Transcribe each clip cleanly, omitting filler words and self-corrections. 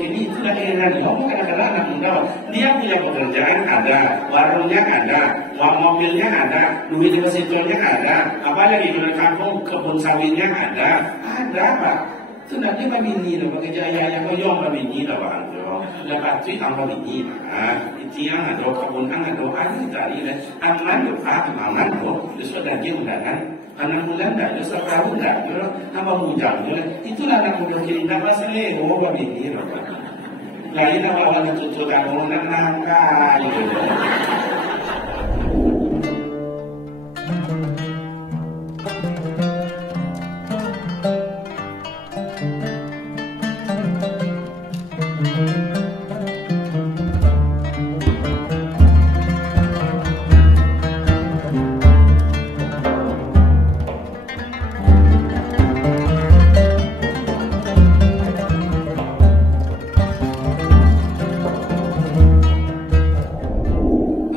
ini itulah herannya. Kadang-kadang anak muda dia punya pekerjaan ada, warungnya ada, mobilnya ada, duit investornya ada, apalagi di kampung kebun sawitnya ada Pak. Itu nanti mabini loh, pakai jaya yang koyong mabini loh Pak. Lepas itu tambah bini, itu yang ada kebun ada tadi dan aman tuh Pak, aman tuh, terus sudah dia undangan. Anak muda enggak, terus tahun enggak, nama muda, itulah anak muda kini nama saya, mabini loh Pak. Lain apa orang tutup kamu nangka gitu.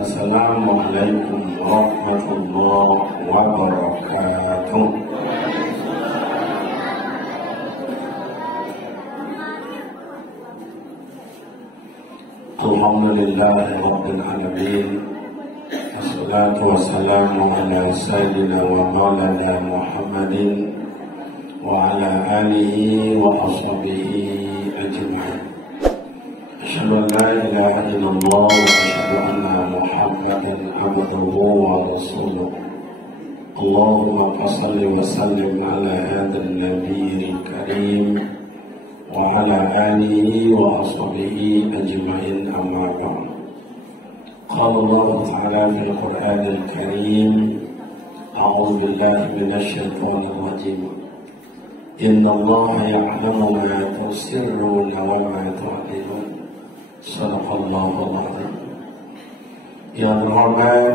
Assalamualaikum warahmatullahi wabarakatuh. Alhamdulillahi rabbil alamin. Wassalatu wassalamu ala sayyidina wa maulana Muhammadin wa ala alihi wa ashabihi ajma'in. Asyhadu an la ilaha illallah wa asyhadu anna Muhammadan abduhu wa rasuluh. Allahumma shalli wa sallim ala hadzal nabiyil karim wa ala alihi wa ashabihi ajma'in, amma ba'd. Qala Allah ta'ala fil Qur'anil Karim, a'udzu billahi minasy syaithanir rajim. Inna Allah ya'lamu ma tusirruna wa ma tu'linun. Sadaqallahul azim. Yang terhormat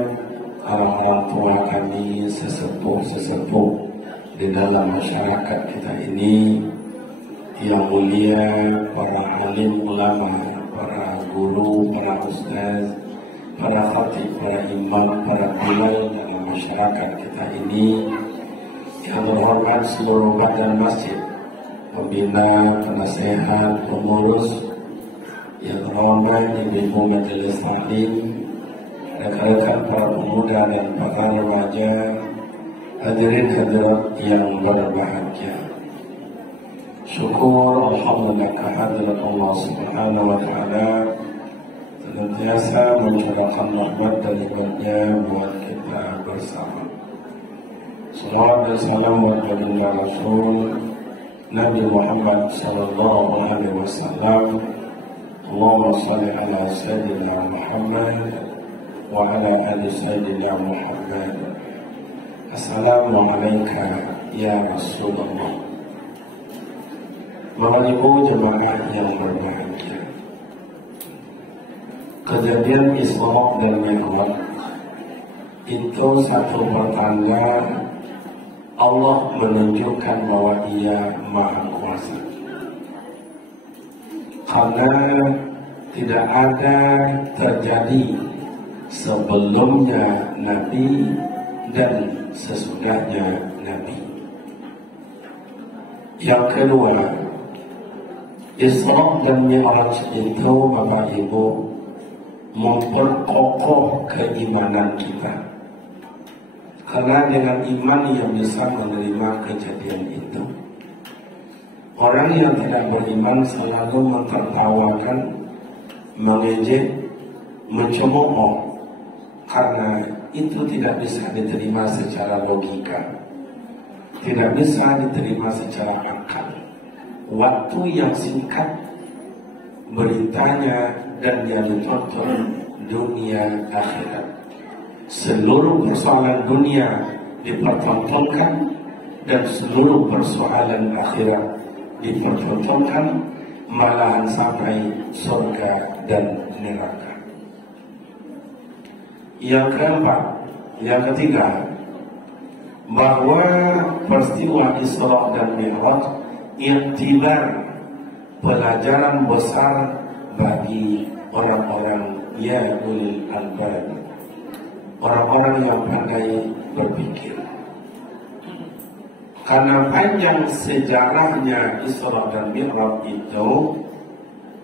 orang-orang tua kami, sesepuh-sesepuh di dalam masyarakat kita ini, yang mulia para alim ulama, para guru, para ustaz, para khatib, para imam, para ulama dalam masyarakat kita ini, yang terhormat seluruh badan masjid, pembina, penasehat, pengurus, yang terhormat ibu-ibu majelis taklim, rekan-rekan para pemuda dan para remaja, hadirin hadirat yang berbahagia. Syukur alhamdulillah kehadirat Allah Subhanahu wa taala senantiasa mencurahkan rahmat dan hikmatnya buat kita bersama. Salawat dan salam buat baginda Rasul Nabi Muhammad sallallahu alaihi wasallam. Allahumma shalli ala sayyidina Muhammad wa ala ali sayyidina Muhammad. Assalamualaikum ya Rasulullah. Bapak Ibu jemaah yang berbahagia, kejadian Isra dan Mi'raj itu satu pertanda Allah menunjukkan bahwa Ia Maha Kuasa. Karena tidak ada terjadi sebelumnya Nabi dan sesudahnya Nabi. Yang kedua, Isra dan Mi'raj itu Bapak Ibu memperkokoh keimanan kita. Karena dengan iman yang bisa menerima kejadian itu. Orang yang tidak beriman selalu mentertawakan, mengejek, mencemooh, karena itu tidak bisa diterima secara logika, tidak bisa diterima secara akal. Waktu yang singkat beritanya dan yang ditonton dunia akhirat. Seluruh persoalan dunia dipertontonkan dan seluruh persoalan akhirat dipertontonkan, malahan sampai surga dan neraka. Yang keempat, yang ketiga, bahwa peristiwa Isra dan Mi'raj iktibar, pelajaran besar bagi orang-orang ya ulil albab, orang-orang yang pandai berpikir. Karena panjang sejarahnya Isra dan Mi'raj itu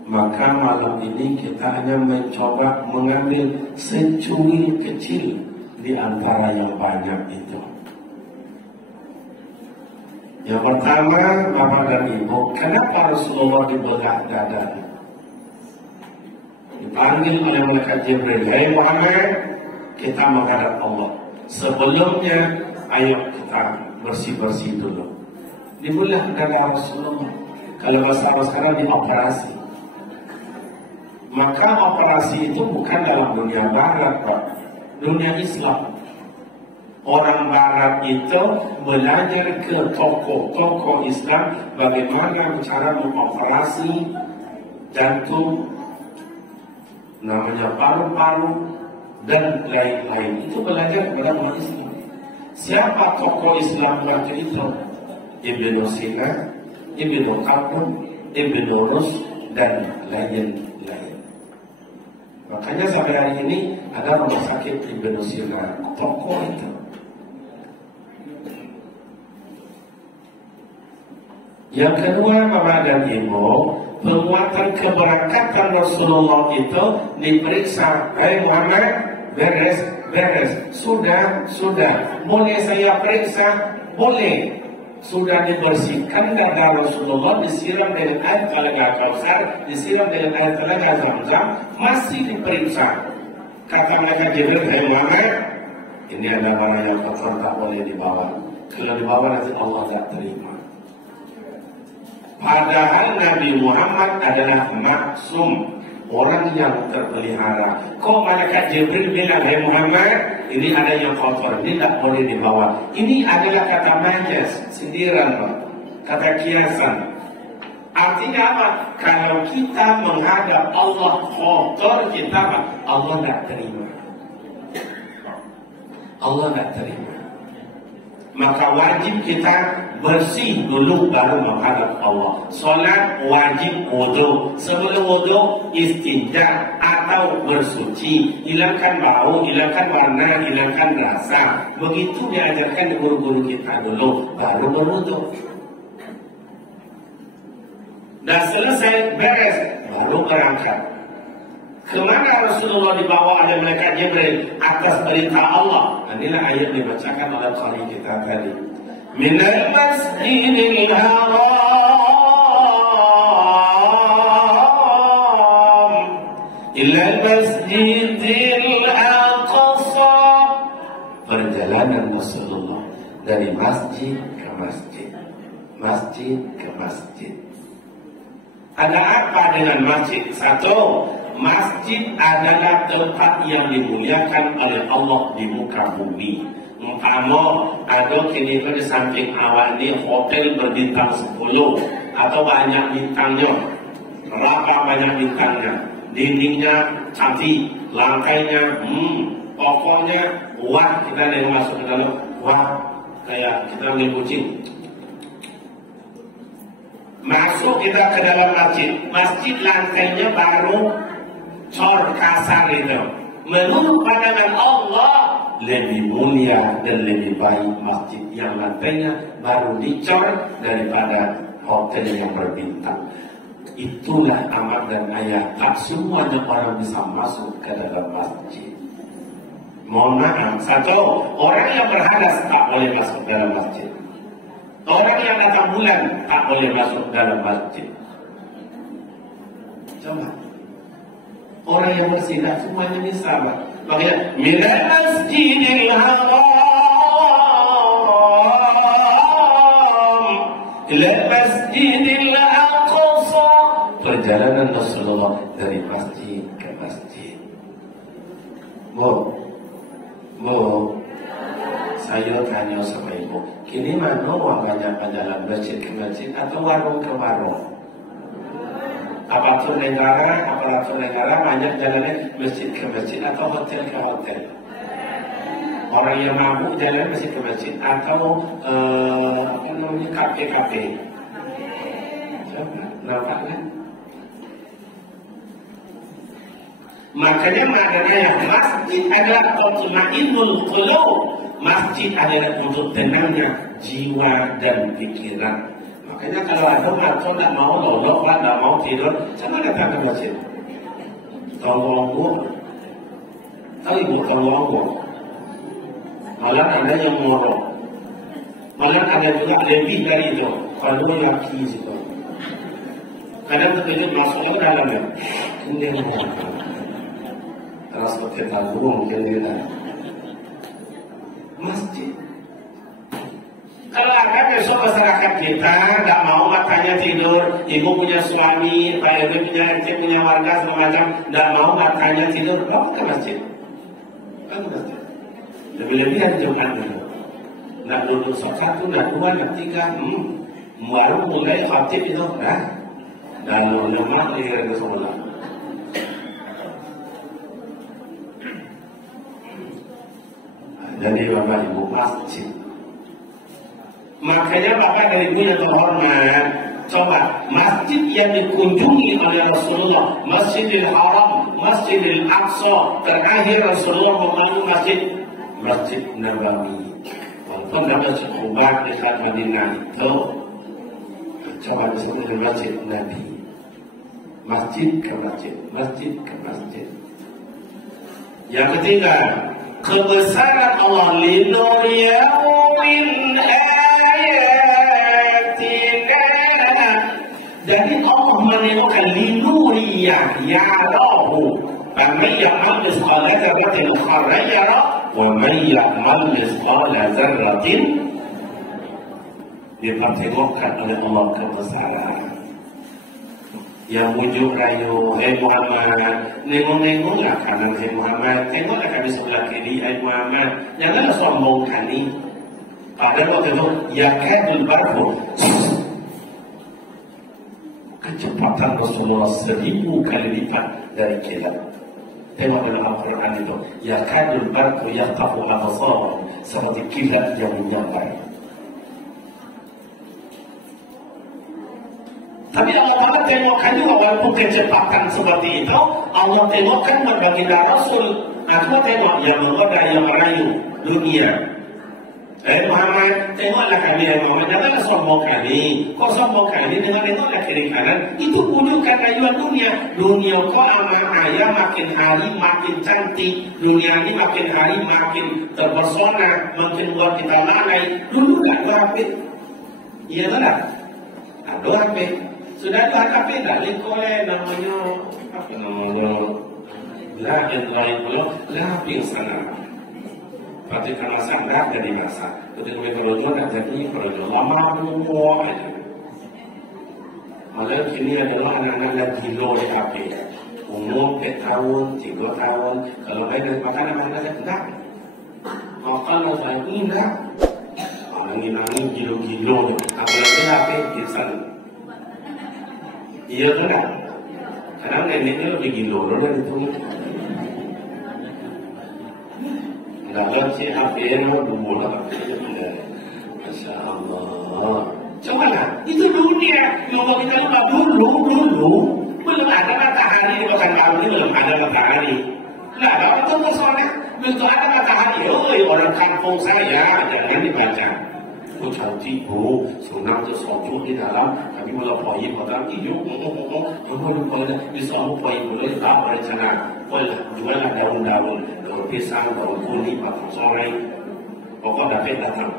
Maka malam ini kita hanya mencoba mengambil secuil kecil di antara yang banyak itu. Yang pertama, Bapak dan Ibu, kenapa Rasulullah dibelah dada? Dipanggil oleh malaikat Jibril, "Hai Muhammad, kita menghadap Allah. Sebelumnya, ayo kita bersih-bersih dulu." Dibelah dada Rasulullah. Kalau bahasa Arab sekarang dioperasi. Maka operasi itu bukan dalam dunia barat, Pak. Dunia Islam. Orang barat itu belajar ke tokoh-tokoh Islam bagaimana cara mengoperasi jantung, namanya paru-paru, dan lain-lain. Itu belajar kepada umat Islam. Siapa tokoh Islam waktu itu? Ibnu Sina, Ibnu Khaldun, Ibnu Rus, dan lain-lain. Makanya sampai hari ini ada rumah sakit Ibnu Sina, tokoh itu. Yang kedua, Bapak dan Ibu, penguatan keberangkatan Rasulullah itu diperiksa. "Hai Muhammad, beres. Sudah. Boleh saya periksa?" Boleh. Sudah dibersihkan dada Rasulullah, disiram dengan air Telaga Kausar, disiram dengan air Telaga Zamzam, masih diperiksa. Kata mereka Jibril, "Hai Muhammad, ini ada barang yang kotor, tak boleh dibawa. Kalau dibawa nanti Allah tak terima." Padahal Nabi Muhammad adalah maksum, orang yang terpelihara. Kok malaikat Jibril bilang, "Hai Muhammad, ini ada yang kotor, ini tak boleh dibawa." Ini adalah kata majas, sindiran, Pak. Kata kiasan. Artinya apa? Kalau kita menghadap Allah kotor, kita apa? Allah tak terima. Allah tak terima. Maka wajib kita bersih dulu baru menghadap Allah. Solat wajib wudu. Sebelum wudu istinja atau bersuci. Hilangkan bau, hilangkan warna, hilangkan rasa. Begitu diajarkan di guru-guru kita dulu, baru berwudu. Dan selesai beres, baru berangkat. Kemana Rasulullah dibawa oleh malaikat Jibril? Atas perintah Allah. Inilah ayat dibacakan oleh qari kita tadi. Minal masjidil haram ila masjidil aqsa. Perjalanan Rasulullah dari masjid ke masjid, masjid ke masjid. Ada apa dengan masjid? Satu, masjid adalah tempat yang dimuliakan oleh Allah di muka bumi. Umpama ada kini di samping awal ini hotel berbintang 10 atau banyak bintangnya. Berapa banyak bintangnya? Dindingnya cantik, lantainya pokoknya wah, kita yang masuk ke dalam wah, kayak kita ambil kucing. Masuk kita ke dalam masjid. Masjid lantainya baru cor kasar itu. Menurut pandangan Allah lebih mulia dan lebih baik masjid yang lantainya baru dicor daripada hotel yang berbintang. Itulah amat dan ayat. Tak semuanya orang bisa masuk ke dalam masjid. Mohon maaf, satu, orang yang berhadas tak boleh masuk dalam masjid. Orang yang datang bulan tak boleh masuk dalam masjid. Coba. Orang yang bersih tak semuanya bisa, Pak. Makanya minal masjidil haram ila masjidil aqsa. Perjalanan Rasulullah dari masjid ke masjid. Bu, saya tanya sama ibu, kini mana orang banyak jalan masjid ke masjid atau warung ke warung? Apapun negara banyak jalannya masjid ke masjid atau hotel ke hotel. Orang yang mabuk jalan masjid ke masjid atau apa namanya kafe. Nampak kan? Makanya maknanya masjid adalah tatma'innul qulub. Masjid adalah untuk tenangnya jiwa dan pikiran. Makanya kalau ada atau tidak mau lolok, tidak mau tidur, jangan datang ke masjid. Tolong tahu ibu tolong malah ada yang ngorok, malah ada juga lebih dari itu. Kalau yaki itu, kadang terkejut masuk ke dalamnya, ini terus kita burung jadi masjid. Kalau ada besok masyarakat kita nggak mau matanya tidur, ibu punya suami, pak ibu punya RT punya warga segala macam, nggak mau matanya tidur, bawa ke masjid. Lebih-lebih hari Jumat dulu. Nak duduk satu, nak dua, nak tiga, baru mulai khatib itu, dan ulama lihat ke semula. Jadi bapak ibu masjid. Makanya bapak dan ibu yang terhormat, coba masjid yang dikunjungi oleh Rasulullah, Masjidil Haram, Masjidil Aqsa, terakhir Rasulullah memanggil Masjid Nabawi. Walaupun ada sebuah dekat Madinah itu, coba disebut Masjid Nabi. Masjid ke masjid, masjid ke masjid. Yang ketiga, kebesaran Allah linuriyahu min ayatina. Jadi Allah menentukan linuriyah ya'rahu. Man ya'mal mithqala dzarratin khairan yara wa man ya'mal mithqala dzarratin, dipertengokkan oleh Allah kebesaran. Yang wujud rayu, Muhammad, nengok-nengok lah kanan Muhammad, tengoklah kami sebelah kiri Muhammad, janganlah sombongkan ni. Pada waktu itu, yakadul barqu, kecepatan Rasulullah 1000 kali lipat dari kilat. Tengok dalam Al-Quran itu, yakadul barqu yaqafu absar, seperti kilat yang menyambar. Tapi Allah tengokkan juga walaupun kecepatan seperti itu, Allah tengokkan baginda Rasul. Aku tengok yang menggoda yang merayu dunia. Muhammad, tengoklah kami Muhammad, janganlah sombong kami. Kau sombong kami dengan tengoklah kiri kanan. Itu wujudkan rayuan dunia. Dunia kau anak ayah makin hari makin cantik. Dunia ini makin hari makin terpesona, makin buat kita lalai. Dulu tak berhapit. Iya tak? Tak berhapit. Sudah ada HP tak? Lekoi namanya apa namanya? La ilaha la sana. Ketika masak dah jadi masak. Ketika berjodoh dah jadi berjodoh. Lama semua aja. Malah kini adalah anak-anak yang gila di HP. Umur 4 tahun, 3 tahun. Kalau baik dari makan anak-anak tak. Makan saya ini tak. Angin-angin gila-gila. Apalagi HP di sana. Iya kan? Karena neneknya lebih gila dari itu. Enggak ada si HP-nya dulu lah. Masya Allah. Coba lah, itu dunia. Yang kita lupa dulu. Belum ada matahari di kota kami, belum ada matahari. Enggak ada itu soalnya. Begitu ada matahari, orang kampung saya jangan dibaca. Cantikku, senang sesuatu di dalam, kami melampaui orang hidup, bisa melampaui boleh tak berencana, boleh jualah daun-daun, daun pisang, daun kuning, batang sorai, pokok dapat datang.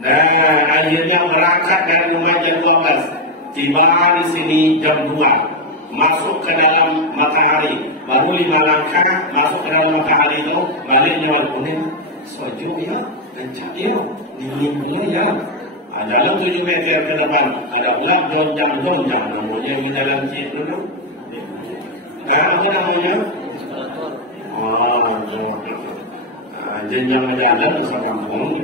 Nah, akhirnya berangkat dari rumah jam 12, tiba di sini jam 2, masuk ke dalam matahari, baru 5 langkah masuk ke dalam matahari itu, baliknya warna kuning, soju ya. Dia dingin ya. Dalam 7 meter ke depan ada pula gonjang-gonjang namanya di dalam jeep dulu. Apa namanya? Jenjang jalan di kampung.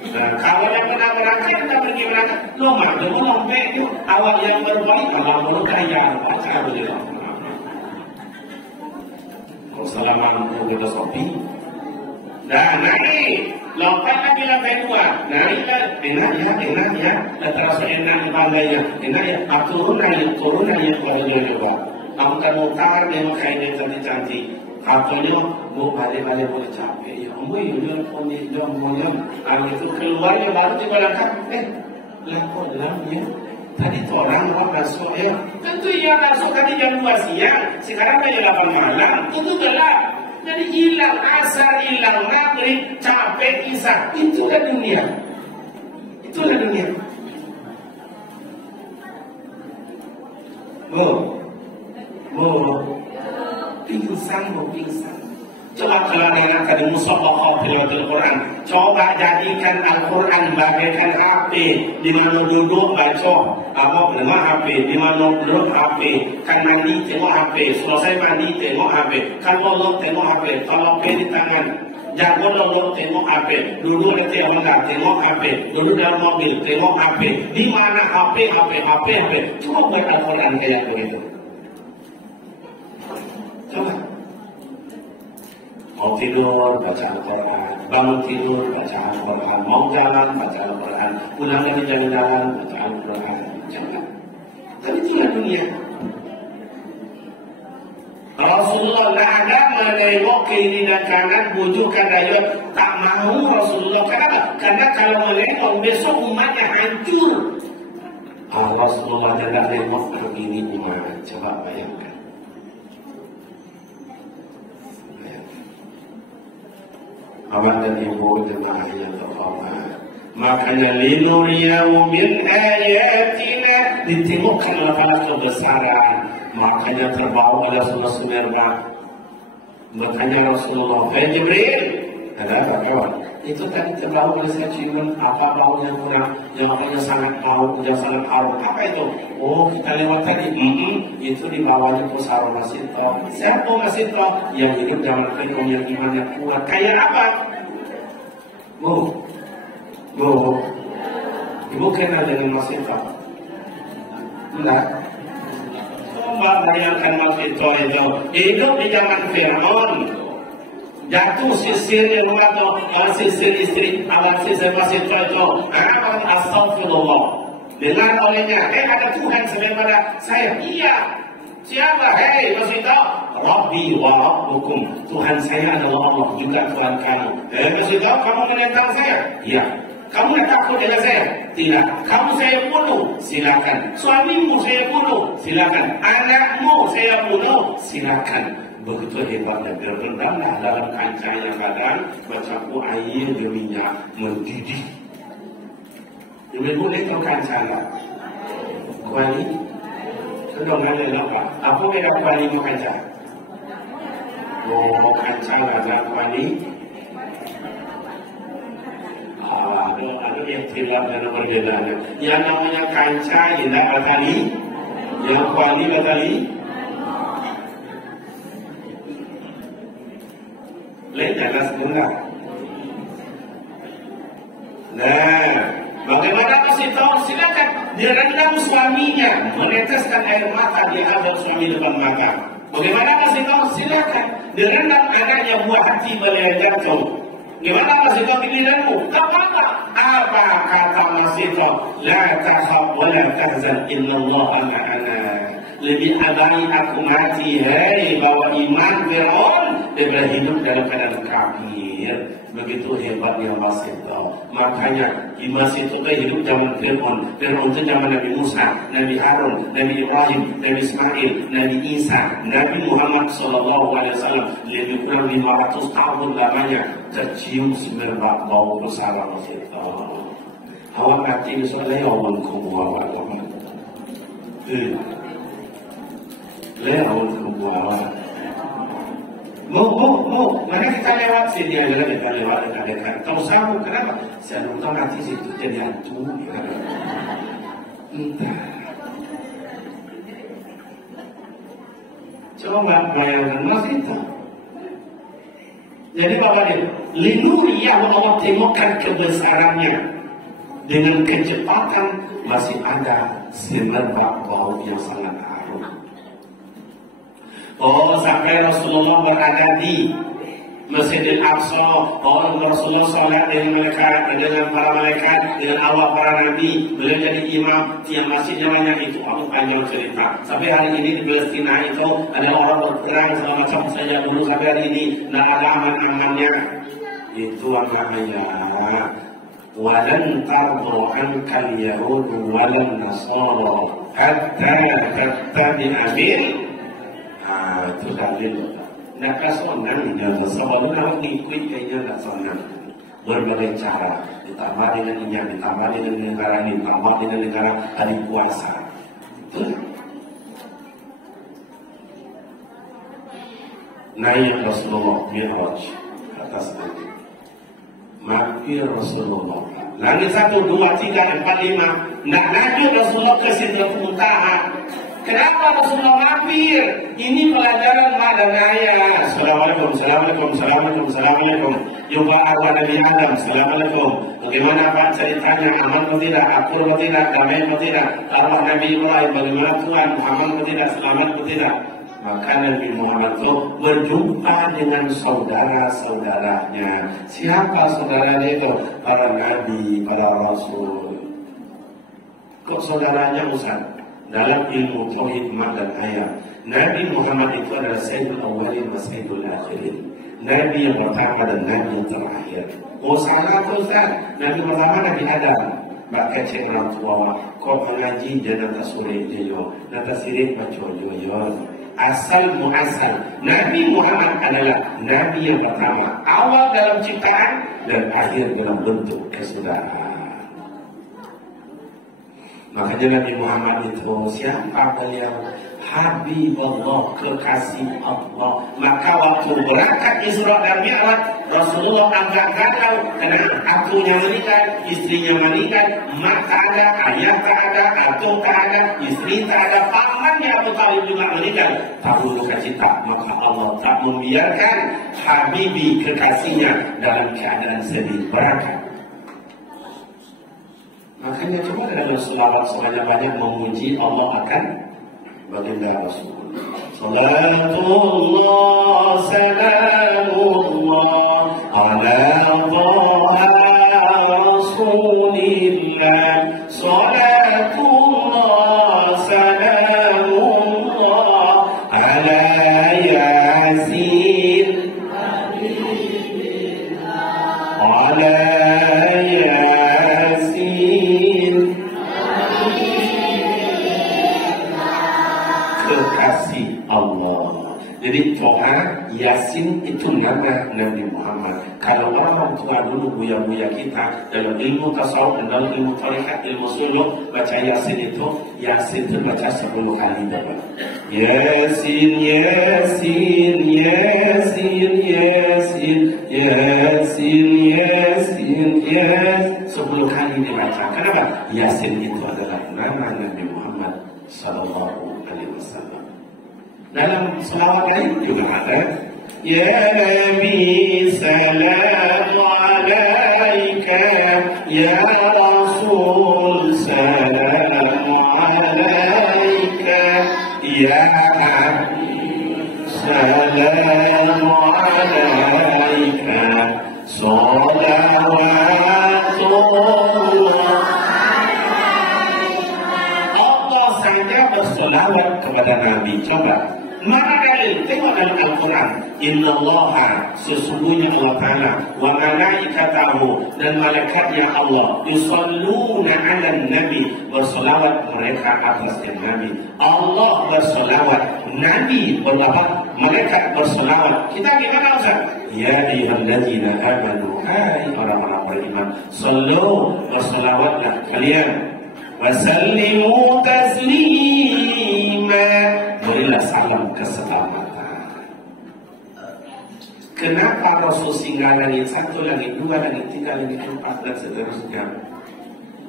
Nah, kalau yang pernah berangkat kita pergi berangkat, lomba, lomba itu awal yang terbaik awal menurut kaya, saya begitu. Wassalamualaikum warahmatullahi. Dah naik, lompat lagi lantai 2, naik enak ya, terasa enak kepalanya, enak ya, turun lagi kalau dia coba. Mutar dia makanya cantik, katanya mau balik boleh capek, ya, dia punya, itu keluarnya baru di belakang, Lah kok dalamnya? Tadi tuh orang masuk ya, tentu yang masuk tadi jam 2 siang, sekarang jam 8 malam, itu gelap. Jadi hilang asar, hilang maghrib, capek, isak, itulah dunia. Itulah dunia. Pingsan. Coba kalau anak tadi musabaqah tilawatil Quran, coba jadikan Al-Quran bagaikan HP, di mana duduk baca, dengar HP, di mana duduk HP, kan mandi tengok HP, selesai mandi tengok HP, kan lolok tengok HP, kalau di tangan, jago lolok tengok HP, duduk di tengah tengok HP, duduk dalam mobil tengok HP, di mana HP, coba buat Al-Quran kayak begitu. Coba. Mau tidur, baca Al-Quran. Bangun tidur, baca Al-Quran. Mau jalan, baca Al-Quran. Pulang dari jalan-jalan, baca Al-Quran. Jangan. Tapi itulah dunia. Rasulullah tak ada menengok kiri dan kanan, bujukan daya. Tak mahu Rasulullah. Kenapa? Karena kalau menengok, besok umatnya hancur. Rasulullah tidak nengok begini umat. Coba bayangkan. Abang dan ibu jemaah yang terhormat, makanya linuriyahu min ayatina, ditengokkanlah pada kebesaran, makanya terbawa oleh sunnah. Makanya Rasulullah, Jibril, ada apa kawan? Itu tadi terbawa oleh saya ciuman, apa baunya kurang, yang makanya sangat bau, yang sangat harum. Apa itu? Oh, kita lewat tadi. Itu di bawahnya pusara Masito. Siapa Masito? Yang hidup zaman penuh, yang imannya kuat. Kayak apa? Bu, ibu kenal dengan Masito? Enggak. Coba bayangkan Masito itu hidup di zaman Fir'aun. Jatuh sisirnya rumah tu, sisir istri, awal sisir masih cocok. Astagfirullah. Dengar olehnya, ada Tuhan sebagaimana saya. Iya. Siapa? Hei, masih tahu? Rabbi wa Rabbukum. Tuhan saya adalah Allah, juga Tuhan kamu. Masih tahu kamu menentang saya? Iya. Kamu takut dengan saya? Tidak. Kamu saya bunuh? Silakan. Suamimu saya bunuh? Silakan. Anakmu saya bunuh? Silakan. Begitu hebatnya, berendamlah dalam kancah yang kadang bercampur air dan minyak mendidih. Ibu boleh tahu kancah tak? Kuali? Kedongan ada apa? Apa beda kuali dengan kancah? Oh, kancah ada kuali. Ada yang tidak dan berbeda. Yang namanya kancah tidak batali, yang kuali batali. Lain jelas benar. Nah, bagaimana kasih tahu? Silakan direndam suaminya, meneteskan air mata di hadapan suami depan mata. Bagaimana kasih tahu? Silakan direndam anaknya, buah hati melihat jatuh. Gimana kasih tahu pilihanmu? Apa kata masih tahu? La takhaf wa la tahzan, innallaha ma'ana. Lebih abai aku mati, hei, bawa iman Fir'aun daripada hidup dalam keadaan kafir. Begitu hebatnya Masito. Makanya Masito itu hidup zaman Fir'aun. Fir'aun itu zaman Nabi Musa, Nabi Harun, Nabi Ibrahim, Nabi Ismail, Nabi Isa, Nabi Muhammad SAW. Lebih kurang 500 tahun lamanya tercium semerbak bau besara Masito. Awak kata ini soalnya Allah kumpulan awak. Lewat kumpulan. Mana kita lewat sini aja kita lewat dekat. Tahu sabu kenapa? Saya nonton nanti situ jadi hantu. Entah. Coba bayangkan masih itu. Jadi bapak dia, linuriyah Allah tengokkan kebesarannya dengan kecepatan masih ada semerbak bau yang sangat harum. Oh, sampai Rasulullah berada di Masjidil Aqsa. Oh, Rasulullah sholat dengan para malaikat, dengan awak para nabi. Beliau jadi imam. Yang masjidnya banyak itu. Aku panjang cerita. Sampai hari ini di Palestina itu ada orang berperang segala macam saja dulu. Sampai hari ini tidak ada aman-amannya. Itu agamanya. walan tardu ankal yahud walan nasara hatta tattabi'a itu dalil. Nak sonang dia sebab nak ikut kayaknya nak sonang berbagai cara, ditambah dengan minyak, ditambah dengan negara ini, ditambah dengan negara hari puasa. Naik Rasulullah Mi'raj atas langit. Mampir Rasulullah. Langit 1, 2, 3, 4, 5. Nak naik Rasulullah ke Sidratul Muntaha. Kenapa Rasulullah mampir? Ini pelajaran malam ayat. Assalamualaikum, assalamualaikum, assalamualaikum, assalamualaikum. Jumpa arwah Nabi Adam. Assalamualaikum. Bagaimana Pak ceritanya? Aman atau tidak? Akur atau tidak? Damai atau tidak? Arwah Nabi Ibrahim. Bagaimana Tuhan? Muhammad atau tidak? Selamat atau tidak? Maka Nabi Muhammad itu berjumpa dengan saudara-saudaranya. Siapa saudaranya itu? Para Nabi, para Rasul. Kok saudaranya Ustaz? Dalam ilmu tauhid dan ayat, Nabi Muhammad itu adalah Sayyidul Awwalin wa Sayyidul Akhirin. Nabi yang pertama dan Nabi yang terakhir. Oh salah Ustaz. Nabi pertama Nabi Adam. Maka cek orang tua, kau mengaji jangan tak sulit je, nanti sirik macam yo. Asal muasal. Nabi Muhammad adalah Nabi yang pertama, awal dalam ciptaan dan akhir dalam bentuk kesudahan. Makanya Nabi Muhammad itu siapa beliau? Habibullah, kekasih Allah. Maka waktu berangkat Isra dan Mi'raj, Rasulullah agak gagal karena akunya meninggal, istrinya meninggal, mak tak ada, ayah tak ada, atuk tak ada, istri tak ada, pamannya Abu Talib juga meninggal. Tak duka cita, maka Allah tak membiarkan Habibi kekasihnya dalam keadaan sedih berangkat. Makanya coba dalam selawat sebanyak-banyak memuji Allah akan baginda Rasulullah. Salatullah salamullah ala Taha Rasulillah. Salatullah salamullah ala Yasin ala kekasih Allah. Jadi doa Yasin itu nama Nabi Muhammad. Kalau orang tua dulu buya-buya kita dalam ilmu tasawuf dan dalam ilmu tarekat, ilmu suluk, baca Yasin itu baca 10 kali dapat. Yasin, Yasin, Yasin, Yasin, Yasin, Yasin, Yasin, 10 kali dibaca. Kenapa? Yasin itu adalah nama Nabi Muhammad Sallallahu Alaihi Wasallam. Dalam selawat lain juga ada Ya Nabi salamu alaika, Ya Rasul salamu alaika, Ya Habib salamu alaika, salawatullah. Allah saja berselawat kepada Nabi. Coba mana dalil? Tengok dalam Al-Quran. Inna Allah, sesungguhnya Allah Ta'ala, wa malaikatahu, dan malaikatnya Allah, yusalluna ala Nabi, bersolawat mereka atas Nabi. Allah bersolawat, Nabi berlawat, malaikat bersolawat. Kita gimana Ustaz? Ya ayyuhalladzina amanu, hai orang-orang beriman, sallu, bersolawatlah kalian, wasallimu taslima, berilah salam keselamatan. Kenapa Rasul singgah langit 1, langit 2, langit 3, langit 4 dan seterusnya?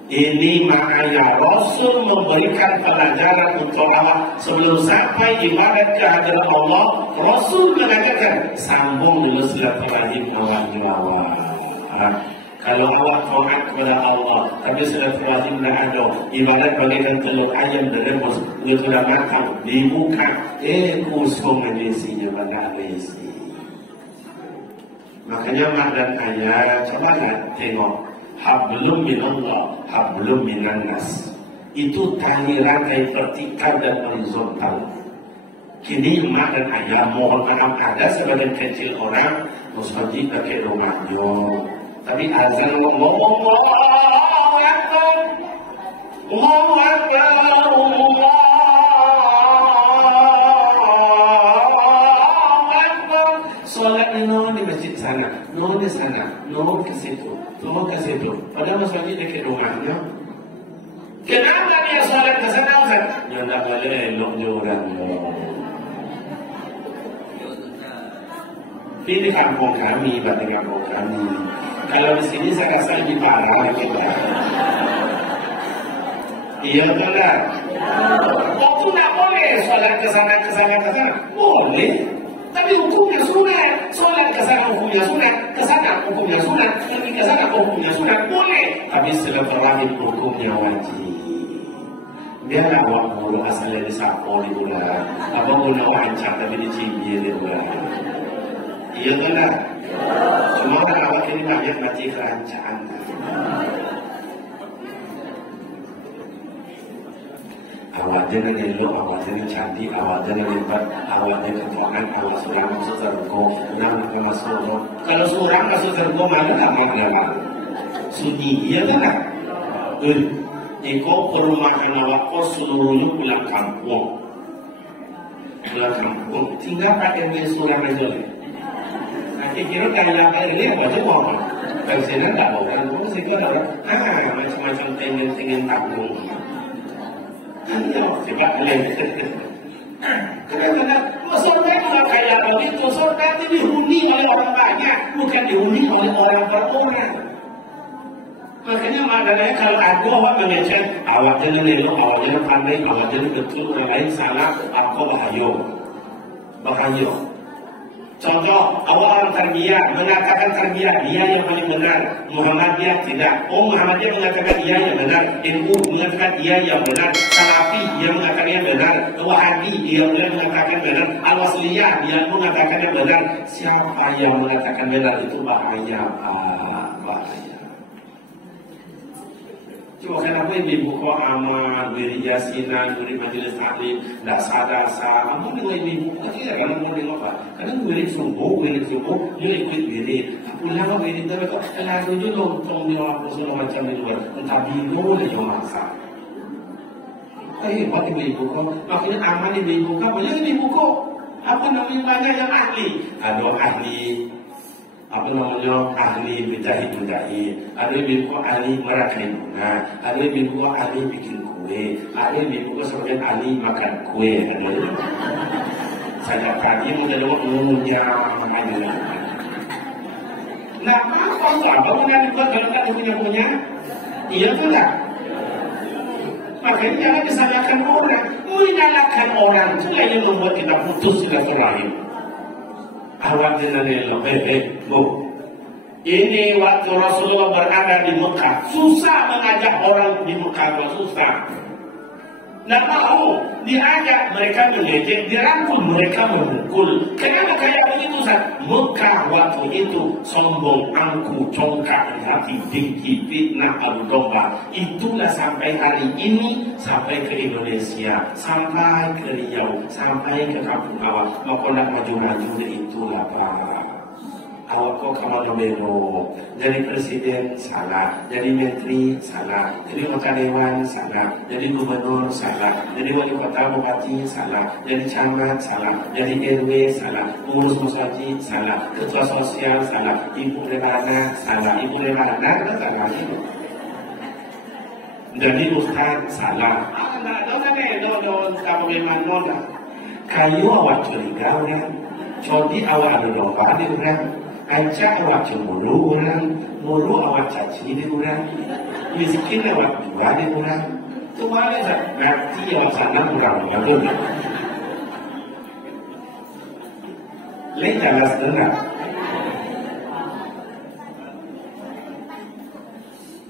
Ini maknanya Rasul memberikan pelajaran untuk awak sebelum sampai ibadat kehadiran Allah. Rasul mengatakan sambung dulu silaturahim awak ni awak. Kalau awak taat kepada Allah, tapi silaturahim dah ada, ibadat bagaikan telur ayam direbus, dia sudah matang, dibuka, kosong isinya pada isi. Makanya mak dan ayah, coba tengok, hablum min Allah, hablum minan nas. Itu tali rantai vertikal dan horizontal. Kini mak dan ayah mohon maaf, ada sebagian kecil orang mesti pakai rumahnya. Tapi azan Allahu Akbar, Allahu Akbar, Allahu Akbar. Solatnya no di masjid sana, no di sana, no ke situ, no ke situ. Padahal masjid dekat rumahnya. Kenapa dia solat ke sana Ustaz? Ya tak boleh elok je orang. Ini di kampung kami, di kampung kami. Kalau di sini saya rasa lebih parah kita. Iya benar. Waktu tak boleh solat ke sana, ke sana, ke sana. Boleh. Tapi hukumnya sunat. Solat ke sana hukumnya sunat, ke sana hukumnya sunat, ke sana hukumnya sunat. Boleh. Tapi silaturahim hukumnya wajib. Biarlah awak mulu asalnya di sapo di bulan. Abang guna wancak tapi dicibir di bulan. Iya benar. Semua awak ini banyak baca kerajaan. Awak jangan elok, awak jangan cantik, awak jangan lebat, awak jangan ketuaan, awak seorang masuk surga, nak masuk surga. Kalau seorang masuk surga mana tak makan? Sunyi, iya benar. Iko perumahan awak kau seluruhnya pulang kampung. Pulang kampung, tinggal pakai surang aja. Nanti kira kaya ini apa aja mau? Kalau sini tak mau kan? Kalau sini ada macam-macam tengen tabung. Hanya sebab lain. Kadang-kadang surga kalau kaya begitu, surga itu dihuni oleh orang banyak, bukan dihuni oleh orang per orang. Makanya maknanya kalau ada awak mengecek, awak jangan elok, awak jangan pandai, awak jangan betul, orang lain salah, aku bahaya. Contoh, awak orang tarbiyah mengatakan tarbiyah dia yang paling benar, Muhammadiyah tidak. Muhammadiyah mengatakan dia yang benar, NU mengatakan dia yang benar, Salafi yang mengatakan yang benar, Wahabi yang mengatakan benar, Al-Wasliyah yang mengatakan yang benar. Siapa yang mengatakan benar itu bahaya, bahaya. Cuma kenapa ibu kau amal, beri yasinan, beri majlis taklim, dah sadar, amal dengan ibu kau tidak kan mau dengar apa? Kadang beri subuh, dia ikut beri. Pulang beri tapi kau kenal tujuh lontong dia apa semua macam itu, entah bingung dia masak. Buat ibu kau, makanya amal ibu kau, boleh ibu kau. Apa namanya banyak yang ahli? Ada ahli. Apa namanya ahli menjahit, ada ibu ahli merakai bunga, ada ibu ahli bikin kue, ada ibu sebagian ahli makan kue. Saya tadi mau jadi umumnya ada. Nah, apa bukan dibuat kalau tak punya? Iya tidak. Makanya jangan disalahkan orang, menyalahkan orang itu yang membuat kita putus silaturahim. Awak jangan elok, bu. Ini waktu Rasulullah berada di Mekah, susah mengajak orang di Mekah, susah. Tidak mau diajak mereka mengejek, dirangkul mereka memukul. Kenapa kayak begitu Ustaz? Mekah waktu itu sombong, angku, congkak, hati tinggi, fitnah, adu domba. Itulah sampai hari ini, sampai ke Indonesia, sampai ke Riau, sampai ke kampung awak. Mau nak maju-maju itulah Pak. Awak kok kamu nomero, jadi presiden salah, jadi menteri salah, jadi anggota dewan salah, jadi gubernur salah, jadi wali kota bupati salah, jadi camat salah, jadi RW salah, pengurus masjid salah, ketua sosial salah, ibu lemana salah, ibu lemana salah itu. Jadi ustaz salah. Kamu lemana kayu awak curiga orang, jadi awak ada domba di orang. Ajak awak cemburu orang, mulu awak caci di orang, miskin awak dua di orang. Itu mana tak? Berarti awak sana kurang bagus. Lain jelas dengar.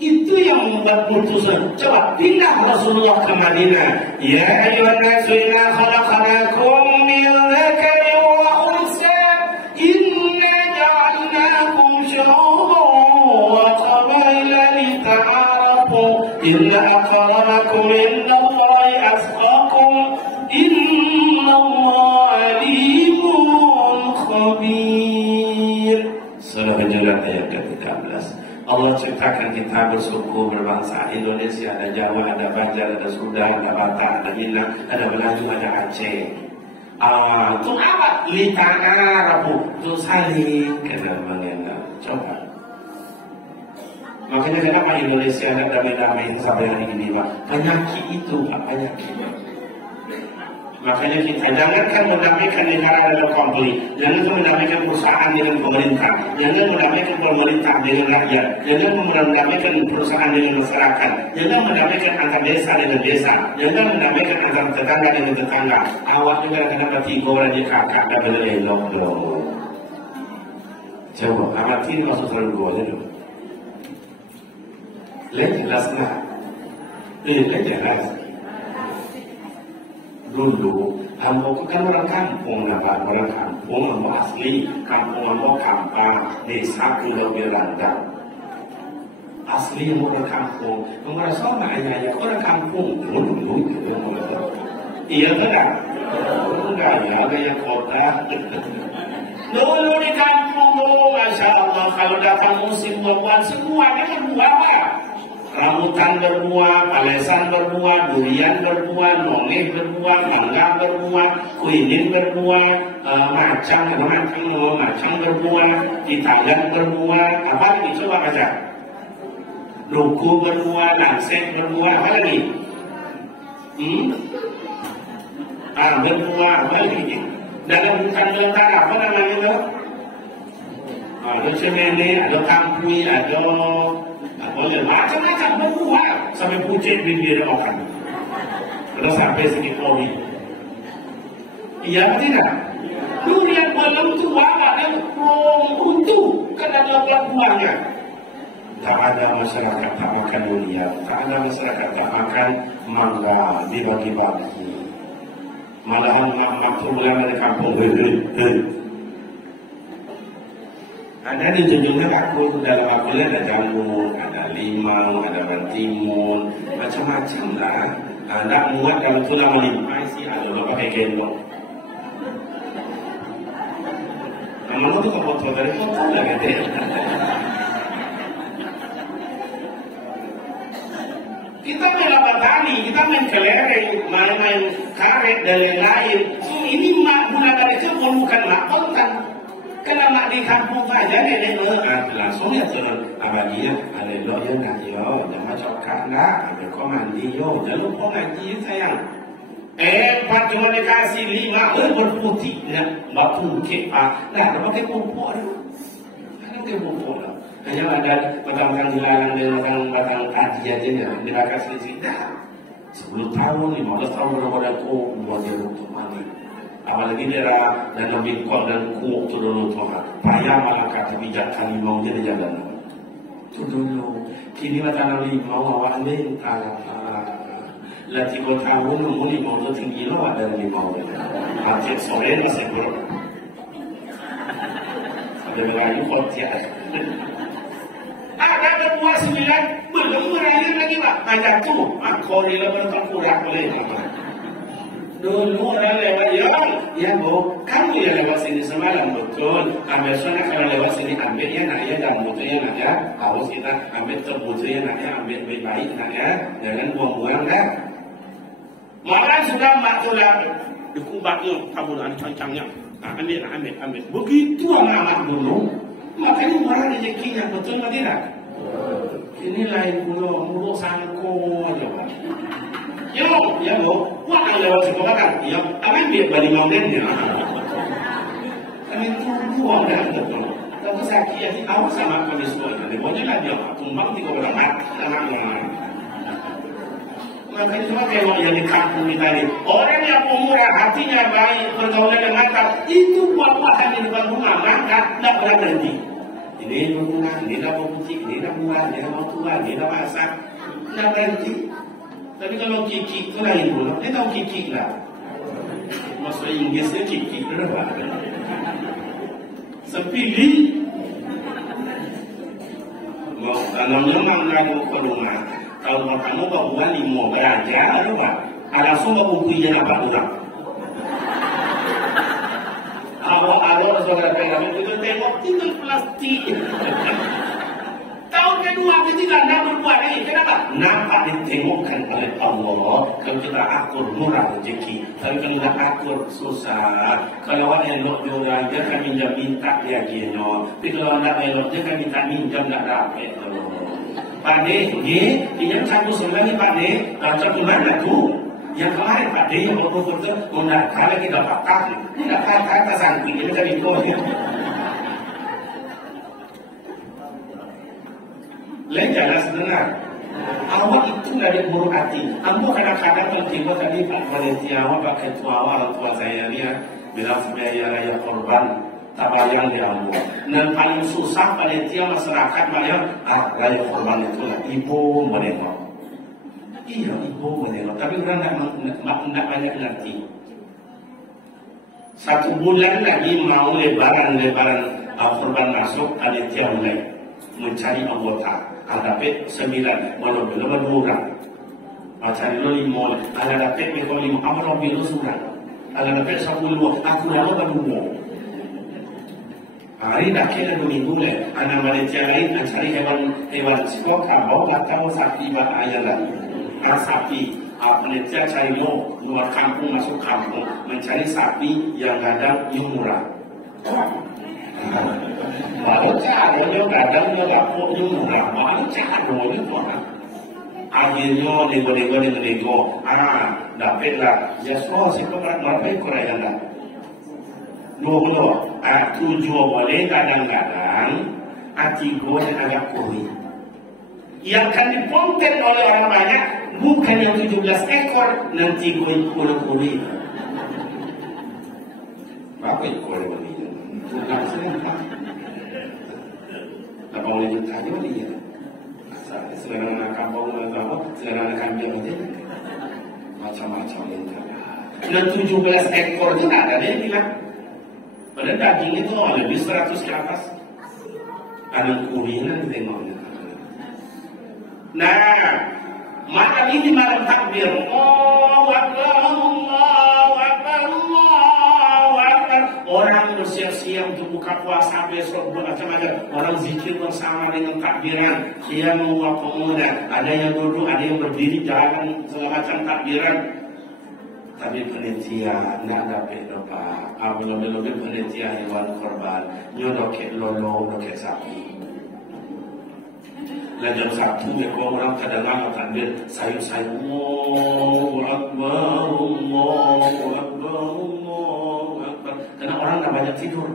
Itu yang membuat putusan. Coba pindah Rasulullah ke Madinah. Ya ayyuhan nasu inna khalaqnakum min dzakarin wa unsa. إن أكرمكم عند الله أتقاكم إن الله عليم خبير. Surah Al-Jalan ayat ke-13. kita bersyukur berbangsa Indonesia, ada Jawa, ada Banjar, ada Sunda, ada Batak, ada Minang, ada Melayu, ada Aceh. Itu apa? Litana Rabu, itu saling kenal mengenal. Coba. Makanya kenapa Indonesia ada damai-damai sampai hari ini, Pak? Penyakit itu, Pak, penyakit. Makanya kita jangankan mendamaikan negara dalam konflik, jangan mendamaikan perusahaan dengan pemerintah, jangan mendamaikan pemerintah dengan rakyat, jangan mendamaikan perusahaan dengan masyarakat, jangan mendamaikan antar desa dengan desa, jangan mendamaikan antar tetangga dengan tetangga. Awak juga kenapa tiga orang di kakak dan berelok dong. Coba, amat ini masuk terlalu boleh dong. Lihat jelas nggak? Lihat jelas. Dulu, hamba kan orang kampung, orang kampung, hamba asli, kampung hamba kampung, desa Pulau Belanda. Asli orang kampung, hamba sama ayah orang kampung, dulu. Iya kan? Enggak ya, kayak kota. Dulu di kampung, Masya Allah, kalau datang musim buah-buahan, semuanya kan buah apa? Rambutan berbuah, palesan berbuah, durian berbuah, nongeh berbuah, mangga berbuah, kuinin berbuah, macang berbuah, titagan berbuah, apa lagi coba baca? Luku berbuah, langsek berbuah, apa lagi? Berbuah, apa lagi? Dalam hutan belantara, apa namanya itu? Ada semene, ada kampui, ada macam-macam berbuah sampai pucet bibir orang. Kalau sampai sedikit kopi. Iya tidak? Durian belum tua ada untung karena ada buahnya. Tak ada masyarakat tak makan durian, tak ada masyarakat tak makan mangga dibagi-bagi. Malahan waktu mulai dari kampung ada di tunjuknya aku dalam akunya ada jamu, ada limau, ada bantimun, macam-macam lah. Ada muat kalau tu nama limpai sih ada pakai gendong. Nama tu kau foto dari foto lah gitu. Kita main petani, kita main kelereng, main karet dan lain-lain. Ini mak guna dari kebun bukan mak kontan. Karena mak di kampung saja nenek langsung ya turun abadia ada lo ya ngaji yo jangan cokak nak ada kau mandi yo jangan lupa ngaji sayang pas cuma dikasih 5 berputih ya batu kepa nah ada pakai pupuk ada pakai pupuk lah hanya ada batang dilarang dan batang kaji aja ya dikasih sedikit 10 tahun 15 tahun berapa kau buat dia untuk mandi. Apalagi daerah dan lebih kuat dan kuat tu dulu Tuhan. Payah malah kata bijakkan limau jadi jalan. Tu dulu. Kini mata limau awak ni lah 3 tahun nunggu limau tu tinggi lo ada limau. Macam sore masih buruk. Ada lagi kotiak. Ada buah 9 belum berakhir lagi pak. Ada tu. Aku ni lah berkurang boleh. Dulu orang lewat ya bu, kamu yang lewat sini semalam betul. Ambil sana kalau lewat sini ambilnya nak ya dan butuhnya nak ya. Harus kita ambil terbutuhnya nak ya, ambil baik-baik nak ya, jangan buang-buang kan. Malah sudah maktulah dikubaknya kamu dan cancangnya. Ambil. Begitu anak-anak dulu. Makanya orang rezekinya betul tak tidak? Ini lain mulu sangko coba. Ya lo, buat yang lewat sekolah kan, ya, akan biar balik modelnya. Kami tunggu orang betul. Tapi sakit di awal sama kami semua. Nanti boleh lah dia tumbang 3 orang anaknya. Makanya cuma kayak yang di kampung kita ini, orang yang pemurah hatinya baik, pergaulan yang nakal, itu buah-buahan di depan rumah, maka tidak pernah berhenti. Ini bunga, ini dah putih, ini dah bunga, ini dah tua, ini dah masak, tidak berhenti. Tapi kalau kikik itu lain pula. Dia tahu kikik lah. Maksud Inggrisnya kikik itu apa? Sepilih. Mau tanamnya lagu ke rumah. Kalau kamu bawa 5 belanja, apa? Langsung bawa bukunya apa ulang? Awal saudara pegang itu tengok tinggal plastik. tahun kedua, ketiga, dah berbuat lagi. Kenapa? Nampak ditengokkan oleh Allah. Kalau kita akur murah rezeki, kalau kita akur susah. Kalau orang elok dia orang, dia kan minta dia gino. Tapi kalau nak elok, dia kan minjam nak dapat. Pak De, yang satu sebenarnya Pak De, satu mana tu? Yang kemarin Pak De yang betul-betul kalau kita pakak, tidak kata sanggup, kita kan itu. Lain jalan sebenarnya. Awak itu tidak ada buruk hati. Ambo kadang-kadang kalau tadi Pak Valencia, awak pakai tua awak, orang tua saya ni, bila biaya raya korban, tak bayang dia ambo. Dan paling susah Valencia masyarakat bayang, raya korban itu lah, ibu menengok. Iya, ibu menengok. Tapi orang tidak banyak ngerti. 1 bulan lagi mau lebaran korban masuk, Valencia mulai mencari anggota. Dapat 9, walau belum murah. Macam itu 5, ada dapat mereka 5, apa lebih itu surah. Ada dapat 10, aku lama berdua. Hari dah kira 2 minggu le. Anak Malaysia lain mencari hewan sikok kabau atau sapi ayam lah. Sapi, Malaysia cari luar kampung masuk kampung mencari sapi yang kadang murah. Baru caranya kadang-kadang dapur murah, baru caranya orang. Akhirnya nego, dapatlah. Ya semua sih berapa ekor ayam dah. 20, 7 boleh kadang-kadang, 3 yang agak kuri. Yang akan diponten oleh orang banyak bukan yang 17 ekor, nanti kuri. Berapa ekor ini? Bukan senang. Tak boleh ditanya dia. Sekarang nak kampung apa? Sekarang nak kambing aja. Macam-macam yang dan 17 ekor itu tak ada dia bilang. Padahal daging itu lebih 100 ke atas. Ada kurinan tengoknya. Nah, malam ini malam takbir. Allahu Akbar, Allahu Akbar, Allahu Akbar. Orang bersiap-siap untuk buka puasa besok macam-macam. Orang zikir bersama dengan takbiran. Dia menguapkan, ada yang duduk, ada yang berdiri jalan segala macam takbiran. Tapi penitia nak dapat apa? Apabila penitia hewan korban, nyodoket lolo, doket sapi. Lajang satu ekor orang kadang-kadang takbir sayur-sayur. Allahu Akbar, Allahu Akbar, Allahu Akbar. Karena orang dah banyak tidur.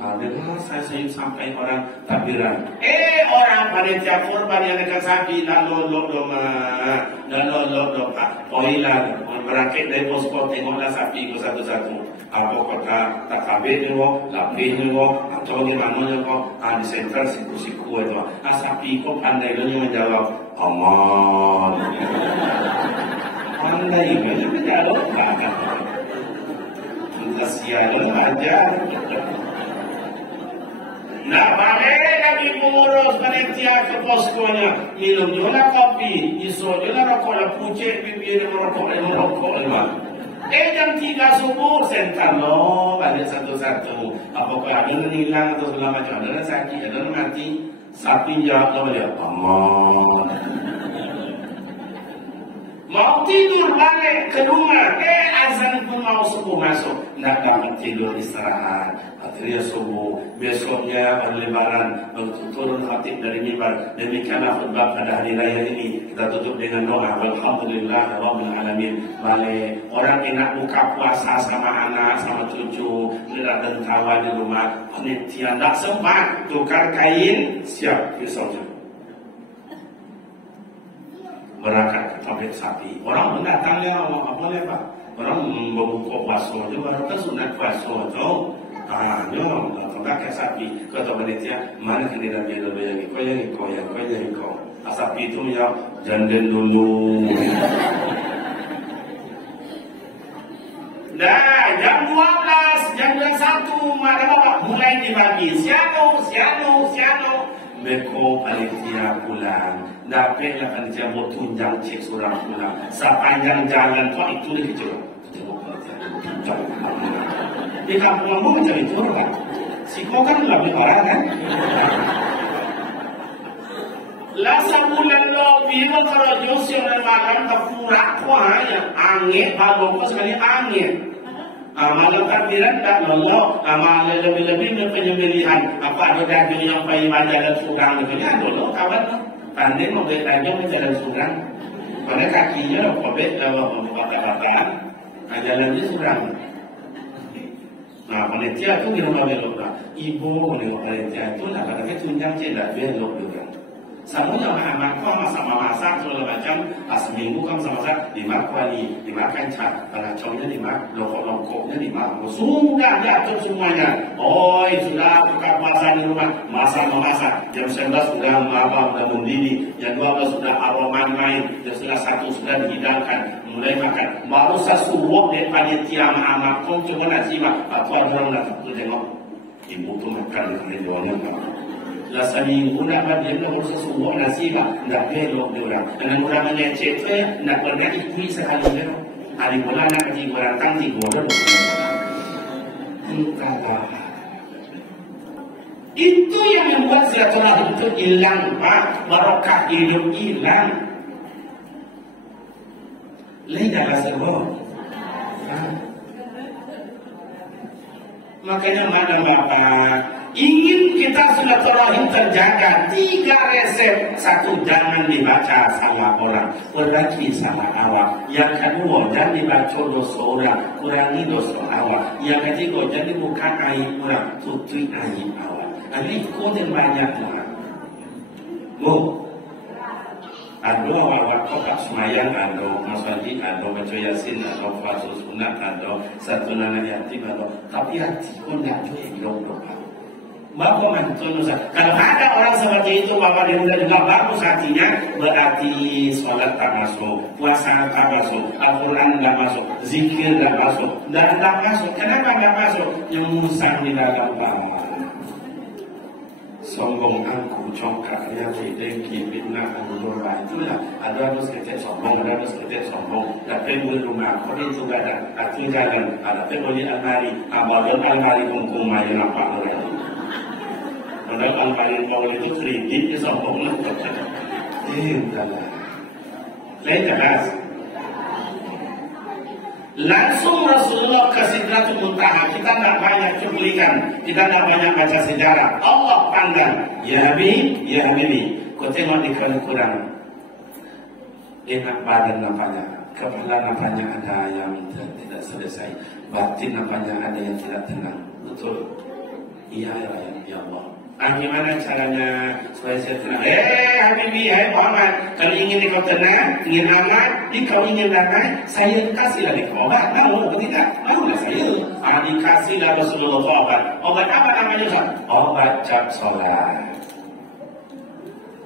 Dengar saya sampai orang takbiran. Orang panitia korban yang dekat sapi dah lolok doma. Oilah berakit dari posko tengoklah sapi itu satu-satu. Apa kata tak kabin ni wo, lapin ni wo, atau di mana ni wo, di sentral siku-siku itu. Sapi itu pandai dia menjawab aman. Pandai dia menjawab tak. Kita siapa aja. Nak balik lagi mengurus panitia ke poskonya. Minum juga kopi, isu juga rokok lah, pucet bibir merokok. Jam 3 subuh sentar lo balik satu-satu. Apakah ada yang hilang atau segala macam, ada yang sakit, ada yang mati. Sapi jawab lo balik aman. Mau tidur balik ke rumah, azan pun mau subuh masuk. Nak dapat tidur istirahat. Akhirnya subuh, besoknya lebaran, turun khatib dari mimbar. Demikianlah khutbah pada hari raya ini. Kita tutup dengan doa. Alhamdulillah Rabbil Alamin. Balik orang yang nak buka puasa sama anak, sama cucu, tidak dan kawan di rumah, panitia tak sempat tukar kain, siap besoknya. Berangkat ke pabrik sapi. Orang mendatangnya apa ni Pak? Orang membuka puasa juga. Orang kan sunat puasa tu. Nyom, pakai sapi. Kata panitia, mana kena dia lebih yang kau. Sapi itu ya janden dulu. Dah jam 12, jam 1 malam mulai dibagi. Siano. Mereka panitia pulang. Dapatlah panitia buat tunjang cek seorang pulang. Sepanjang jalan kau itu lagi jauh. Tengok panitia tunjang. Di kampung kamu macam itu kan? Si kau kan lebih orang kan? Lah sebulan lebih kalau Yosef malam kepurak kuahnya angin, bagus sekali angin. Malam takbiran tak nongol, malam lebih-lebih penyembelihan. Apa ada daging yang payah jalan surang itu? Ya dulu kawan pandai membeli daging jalan surang. Karena kakinya kobek kata-kata jalan di surang. Nah, panitia itu minum belok. Ibu menengok panitia itu lah kadang-kadang tunjang cedak belok juga. Semuanya makan sama masak segala macam. Seminggu kamu sama-sama dimakan dimakan cat, palacongnya dimakan, lokok-lokoknya dimakan. Sudah jatuh semuanya. Oh, sudah buka puasa di rumah, masak. Jam 11 sudah sudah mendidih, jam 12 sudah aroma main, jam 1 sudah dihidangkan, mulai makan. Baru sesuap dari panitia anak pun coba nak simak. Atau ada orang nak tengok ibu tu makan di luar. Lah seminggu nak dia nak urus sesuatu nasi lah, nak belok dia orang. Dan orang mengecek saya nak pernah ikut sekali dia. Hari bulan nak kaji orang tangti bodoh. Entahlah. Itu yang membuat silaturahim itu hilang, Pak. Barokah hidup hilang. Lain dah sebab. Makanya mana Bapak? Ingin kita silaturahim terjaga 3 resep. 1, jangan dibaca sama orang, berarti sama awak. Yang kedua, jangan dibaca dosa orang, kurangi dosa awak. Yang ketiga, jangan buka aib orang, tutup aib awak. Ini konten banyak orang. Ada awak kotak semayang, ada masjid, ada baca yasin, ada fasul sunat, ada satu anak yatim, ada tapi hati pun tak elok doa. Bapak mantul kalau ada orang seperti itu, Bapak dia juga bagus hatinya, berarti sholat tak masuk, puasa tak masuk, Al-Quran tak masuk, zikir tak masuk, dan tak masuk. Kenapa tak masuk? Yang musang di dalam bawah. Sombong aku, congkak, yang dengki, fitnah, itulah ada harus kita sombong, ada harus kita sombong. Tapi di rumah, kalau itu ada, tinggalan, ada pembeli almari, abang almari hukum main apa orang. Kalau almari kau itu kredit, dia sombong lah. Entahlah. Lain jelas. Langsung Rasulullah ke Sidratul Muntaha. Kita tak banyak cuplikan, kita tak banyak baca sejarah. Allah panggil, ya Habibi, kau tengok di kurang enak badan nampaknya, kepala nampaknya ada yang tidak selesai, batin nampaknya ada yang tidak tenang. Betul? Iya ya Allah. Gimana caranya supaya saya tenang? Habibi, Muhammad, kalau ingin kau tenang, ingin aman, kau ingin damai, saya kasihlah kau obat. Mau atau tidak? Maulah saya. Dikasihlah Rasulullah obat. Obat apa namanya? Obat cap solat.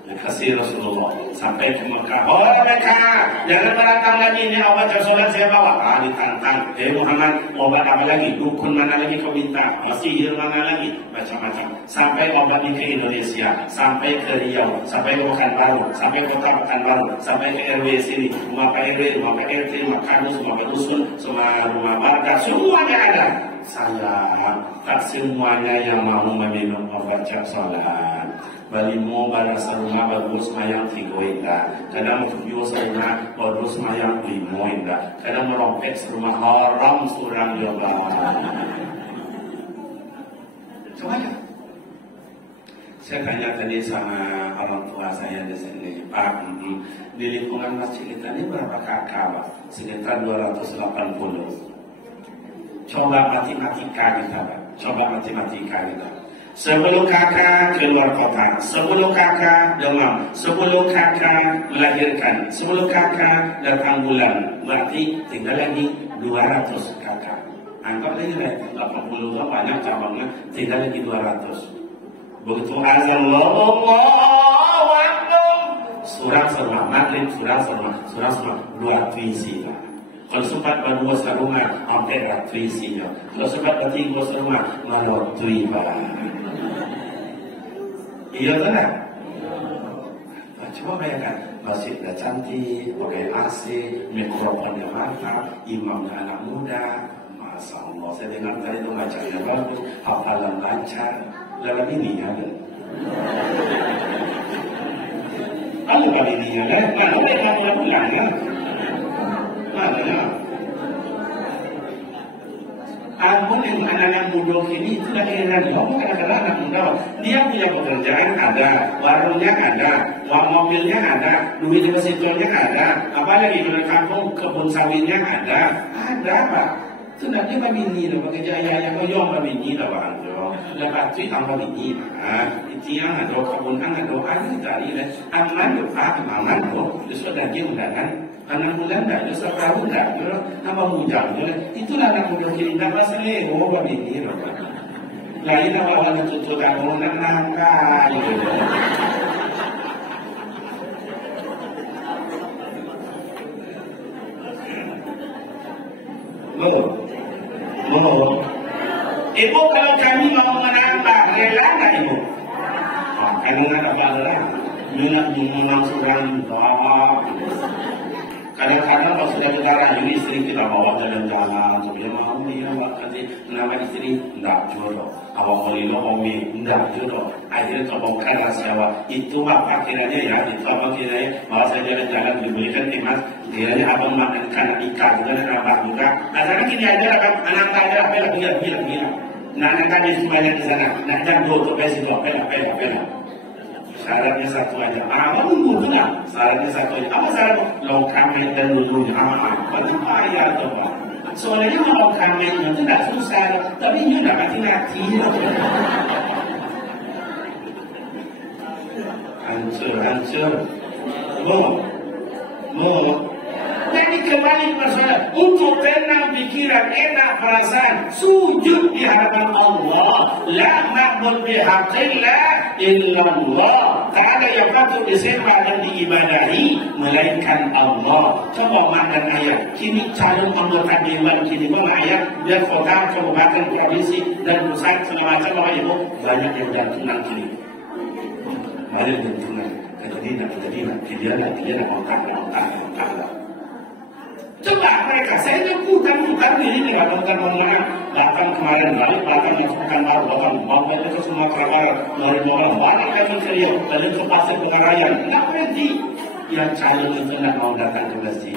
Dikasih Rasulullah sampai ke Mekah. Oh Mekah, jangan berantang lagi, ini obat cap solat saya bawa. Ditantang. Muhammad, obat apa lagi? Dukun mana lagi kau minta? Sihir mana lagi? Macam-macam. Sampai obat ini ke Indonesia, sampai ke Riau, sampai ke Pekanbaru, sampai ke Kota Pekanbaru, sampai ke RW sini, rumah PRW, rumah PRT, rumah kardus, rumah dusun, semua rumah warga, semuanya ada. Saya tak semuanya yang mau meminum obat cap solat. Balimu barasa rumah bagus mayang 3 indah. Kadang tujuh rumah bagus mayang 5 indah. Kadang merompet rumah haram surang juga. Coba ya. Saya tanya tadi sama orang tua saya di sini, Pak, di lingkungan masjid kita ini berapa kakak, Pak? Sekitar 280. Coba matematika kita, Pak. Coba matematika kita. 10 kakak keluar kota, 10 kakak demam, 10 kakak melahirkan, 10 kakak datang bulan, berarti tinggal lagi 200 kakak. Anggap lagi 80 banyak cabangnya, tinggal lagi 200. Begitu azan Allahu Akbar, surah serma maghrib, surah serma 2 puisi. Kalau sempat berdua serumah, hampir 2 puisinya. Kalau sempat bertiga serumah, malah 2 iya tak? Coba bayangkan, masjid dah cantik, pakai AC, mikrofon yang mantap, imamnya anak muda, Masya Allah, saya dengar tadi itu bacanya bagus, hafalan lancar, dalam ini ada. Kamu bininya kan? Mana mereka pulang-pulangnya? Mana? Ampun yang anak-anak muda ini itulah heran. Kadang-kadang anak muda dia punya pekerjaan ada, warungnya ada, mobilnya ada, duit investornya ada, apalagi di kampung kebun sawitnya ada Pak. Itu nanti bini loh, pekerjaan yang kau bini loh Pak. Lepas itu tambah bini Pak. Itu yang ada kebun ada dari lah. Aman loh Pak, aman loh. Terus ada dia undangan. Anak muda enggak, terus tahu enggak, nama muda, itulah anak muda kini nama seni, bini loh. Lain awal tutup kamu nangka, gitu. Ibu kalau kami mau menambah, rela nggak ibu? Kami nggak rela, minat surang bawa. Kadang-kadang kalau sudah berdarah ini istri kita bawa jalan-jalan, dia mau dia nanti nama istri enggak jodoh, awak molilo omi enggak jodoh, akhirnya terbongkar siapa itu apa kiranya ya, itu apa kiranya bawa saya jalan-jalan dibelikan timas, kiranya abang makan ikan dan abang buka, nah sekarang gini aja anak aja bilang, nah anak aja semuanya di sana, nah jangan tutup besi dua pela. Syaratnya satu aja. Nunggu tu lah. Syaratnya satu aja. Apa syaratnya? Longkang dan dulunya. Berarti payah tu Pak. Soalnya longkang itu tidak susah. Tapi dia nak hati-hati. Hancur. Mau. Jadi kembali masalah. Untuk tenang pikiran, enak perasaan. Sujud di hadapan Allah. La ma'bud bihaqillah illallah. Tak ada yang patut disembah dan diibadahi melainkan Allah. Coba makan ayat. Kini calon anggota dewan kini mana ayat biar kota, kabupaten, provinsi dan pusat segala macam Bapak Ibu banyak yang jantungan kini. Banyak jantungan. Kedina. Dia nak otak. Coba mereka, saya bukan diri nih, bukan datang kemarin balik, datang masukkan baru, datang itu semua kerabat, dari orang balik kami ke dia, dan itu pasir pengarayan, tidak berhenti. Yang calon itu tidak mau datang ke masjid.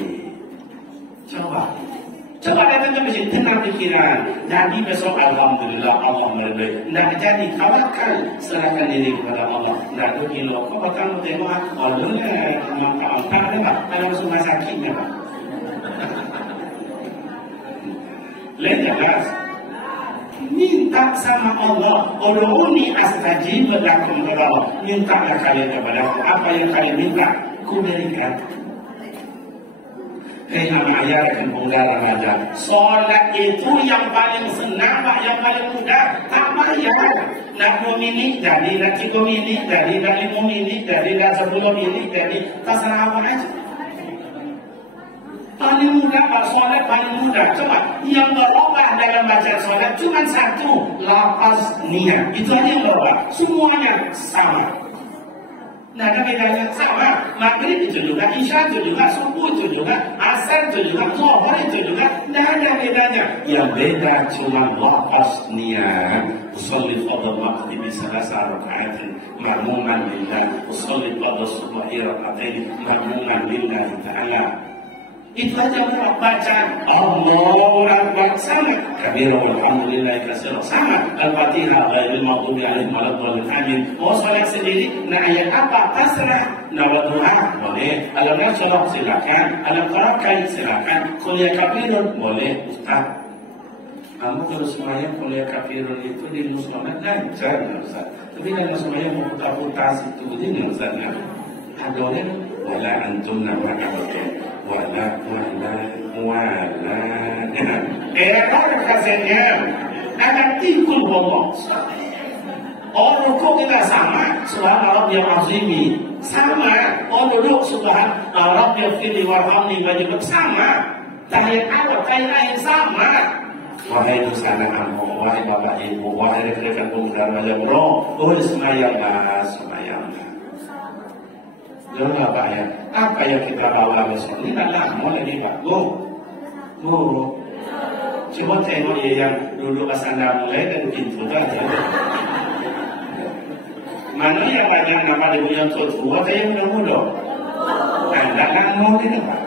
Coba datang ke masjid, tenang pikiran. Jadi besok alhamdulillah, Allah meridai. Tidak jadi tawakal, serahkan diri kepada Allah. Tidak ada kilo, kau bakal tengok, Allahnya nampak ada rumah sakitnya Pak. Lain jelas. Minta sama Allah. Ud'uni astajib lakum kepada Allah. Mintalah kalian kepada aku. Apa yang kalian minta, ku berikan. Hei anak ayah dan bunda remaja, solat itu yang paling senang, yang paling mudah, tak bayar. Nak 2 minit jadi, nak 3 minit jadi, nak 5 minit jadi, nak 10 minit jadi, terserah apa aja. Paling mudah solat paling mudah. Coba yang berubah dalam baca solat cuma satu, lafaz niat. Itu aja yang berubah. Semuanya sama. Nah, ada bedanya sama. Maghrib itu juga, isya itu juga, subuh itu juga, asar itu juga, zuhur itu juga. Tidak ada bedanya. Yang beda cuma lafaz niat. Usolli fardhu maghrib salasa raka'atin ma'muman lillah. Usolli fardhu subhi raka'atin ma'muman lillah ta'ala. Itu aja baca Allahu Akbar sama. Kabira walhamdulillah katsira sama. Al-Fatihah ghairil maghdubi 'alaihim waladdallin amin. Mau salat sendiri, nak ayat apa terserah. Nak doa boleh. Al-Nasrah silakan. Al-Qur'an silakan. Kuliah kafirun boleh Ustaz. Kamu kalau semuanya kuliah kafirun itu di muslimat lancar Ustaz. Tapi kalau semuanya mau putar-putar situ ini Ustaz. Ada wala antum nabrakabatu. Wala error kasetnya akan tikul ngomong rukuk kita sama subhan rabbiyal azim sama duduk subhan rabbiyal fili warhamni wajib sama tahiyat awal tahiyat akhir sama. Wahai dosa kamu, wahai bapak ibu, wahai rekan-rekan pemuda remaja semayanglah. Jangan Pak ya, apa yang kita bawa besok ini tak lama lagi Pak. Go. Cuma tengok dia yang duduk asana mulai dari pintu saja. Mana yang banyak nama dia yang tua, saya muda-muda. Anda kan mau ini Pak.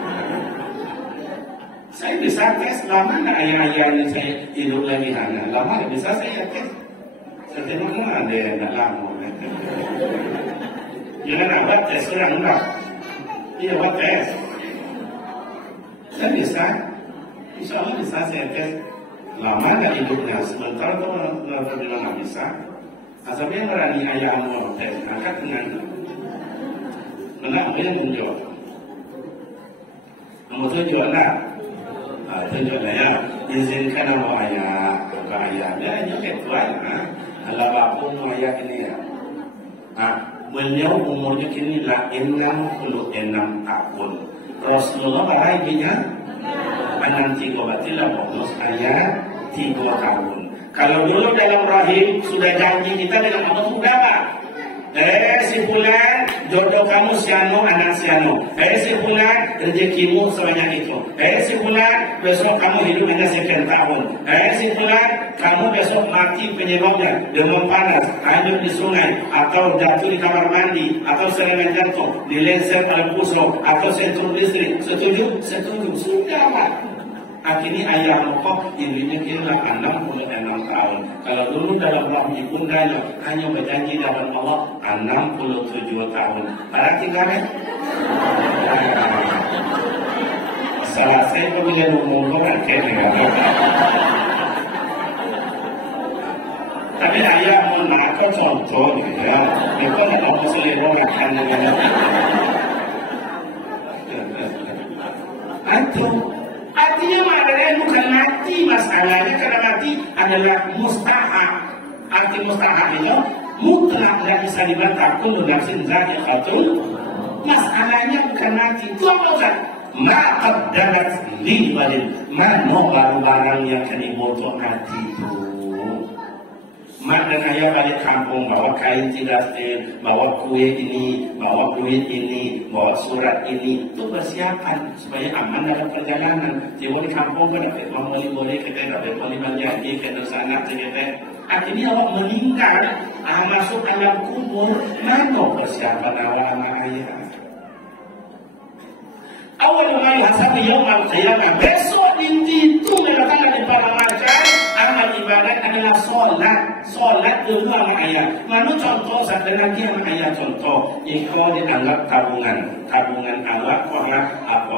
Saya bisa tes lama nggak ayah-ayah ini saya hidup lagi hanya lama bisa saya tes. Setidaknya ada yang nggak lama. Jangan abad tes orang enggak. Iya buat tes. Saya bisa. Insya Allah bisa saya tes. Lama nggak hidupnya. Sementara itu merasa bilang nggak bisa. Asalnya berani ayah mau tes. Angkat dengan menang yang menjawab. Nomor 7 enggak. Tunjuklah ya, izinkan sama ayah, ke ayahnya, ini ketua ya, kalau apapun ayah ini ya. Beliau umurnya kini lah 66 tahun. Rasulullah barahinya, nanti berarti lah bonus ayah 3 tahun. Kalau dulu dalam rahim sudah janji kita dengan Allah sudah Pak. Si fulan jodoh kamu siano anak siano. Si fulan rezekimu sebanyak itu. Si fulan besok kamu hidup hanya sekian tahun. Si fulan kamu besok mati penyebabnya demam panas, hanyut di sungai, atau jatuh di kamar mandi, atau serangan jantung, dilenser oleh pusok, atau sentrum listrik. Setuju? Setuju. Sudah Pak. Akhirnya ayah mokok ibunya kira 66 tahun. Kalau dulu dalam rahim ibundanya hanya berjanji dalam Allah 67 tahun. Berarti kan? Salah saya pemilihan umur kan kayaknya. Tapi ayah mau nak contoh ya. Itu ada muslim orang dengan artinya maknanya bukan mati masalahnya, karena mati adalah mustahak. Arti mustahak itu mutlak tidak bisa dibantah. Kullu nafsin za'iqatul. Masalahnya bukan mati. Itu apa Ustaz? Ma qaddamat li walil. Mana barang-barang yang akan dibutuh mati itu. Mak dan ayah balik kampung bawa kain tidasin, bawa kue ini, bawa duit ini, bawa surat ini. Itu persiapan supaya aman dalam perjalanan. Jadi di kampung kan dapat boleh kita dapat boleh menjadi kita sana kita. Akhirnya awak meninggal, masuk dalam kubur. Mana persiapan awak anak ayah? Awal mulai hasil yang al-qiyamah. Besok inti itu melakukan di para macam amal ibadat adalah solat. Solat dulu sama ayah. Mana contoh satu lagi sama ayah contoh. Ikut dianggap tabungan. Tabungan awak karena apa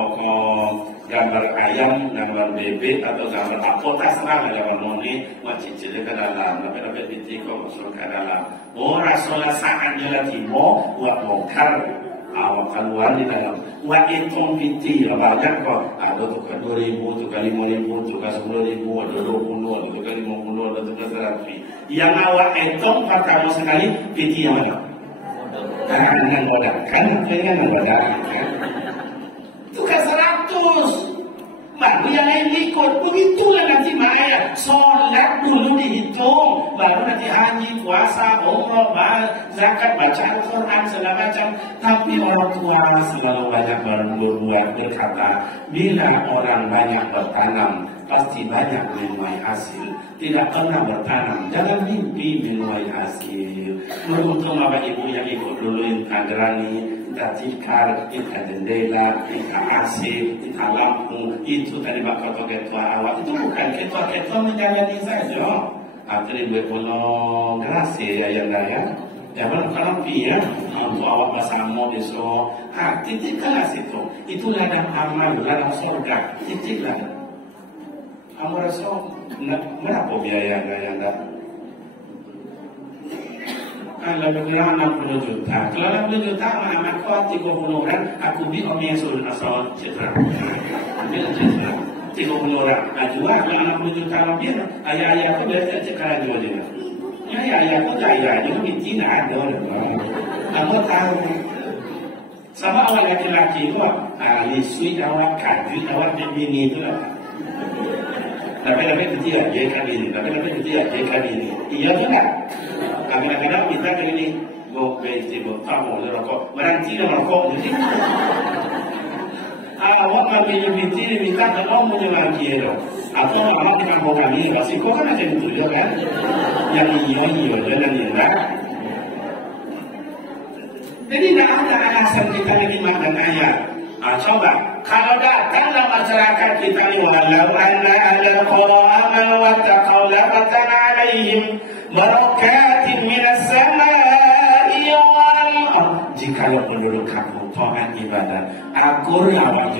gambar ayam, gambar bebek atau gambar apa terserah gambar moni wajib jadi ke dalam. Tapi binti kau masuk ke dalam. Rasulullah saat jalan timur buat bongkar. Awak keluar di dalam. Wah hitung binti banyak kok. Ada tukar 2.000, tukar 5.000, tukar 10.000, ada 20, ada tukar 50, ada tukar 100. Yang awak hitung pertama sekali binti yang mana? Yang bodak kan? Yang bodak kan? Tukar 100. Baru yang lain ikut. Begitulah nanti Maya. Sholat dulu dihitung. Baru nanti haji, puasa, umroh, zakat, baca Al-Quran, segala macam. Tapi orang tua selalu banyak berbuat berkata, bila orang banyak bertanam, pasti banyak menuai hasil. Tidak pernah bertanam, jangan mimpi menuai hasil. Beruntung Bapak Ibu yang ikut dulu entah gerani, entah tikar, entah jendela, entah AC, entah lampu. Itu tadi Bapak ketua awak. Itu bukan ketua menjalani saja. Akhirnya gue punya gerasi ya ya. Ya kalau ya untuk awak bersama besok. Titik kelas itu. Itu ladang amal, ladang surga. Titik lah. Kamu rasa berapa biayanya yang dah? Kalau berkira 60 juta. Kalau 60 juta, anak kau 30 orang, aku beli omnya suruh asal citra. Ambil citra. 30 orang. Jual kalau 60 juta lebih, ayah-ayah aku biasa cekaran jual dia. Ayah aku ayah juga binti nak ada. Kamu tahu. Sama awak laki-laki itu, lisui awak kaji, awak bini itu lah. Tapi ketiga dia kali ini, tapi ketiga dia kali ini. Iya juga. Kadang-kadang kita kali ini go besi go tamu rokok, berhenti rokok jadi. Awak kali ini minta kalau mau lagi itu. Atau awak dengan bukan ini, resiko kan ada itu juga kan. Yang iya jangan iya. Jadi tidak ada alasan kita nerima dan ayat. Coba, kalau datanglah masyarakat kita ini, walau anna ahlal qura amanu wattaqaw lafatana alaihim barakatin minas samai wal ardh. Jikalau penduduk kampung taat ibadah, akur lawa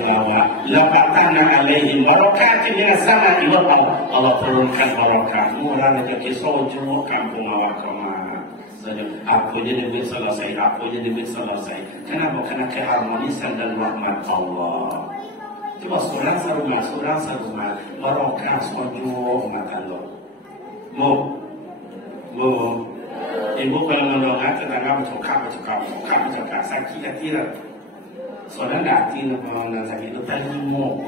lafatana alaihim barakatin minas samai wal ardh. Allah turunkan barakat, murah rezeki sojo kampung awak kemana. Aku jadi duit selesai, aku jadi duit selesai. Kenapa? Karena keharmonisan dan rahmat Allah. Coba surah serumah, barokah sojo mata lo. Mau, ibu kalau nolongan tetangga bercakap, sakit hati lah. Soalnya hati nak sakit itu tadi mau.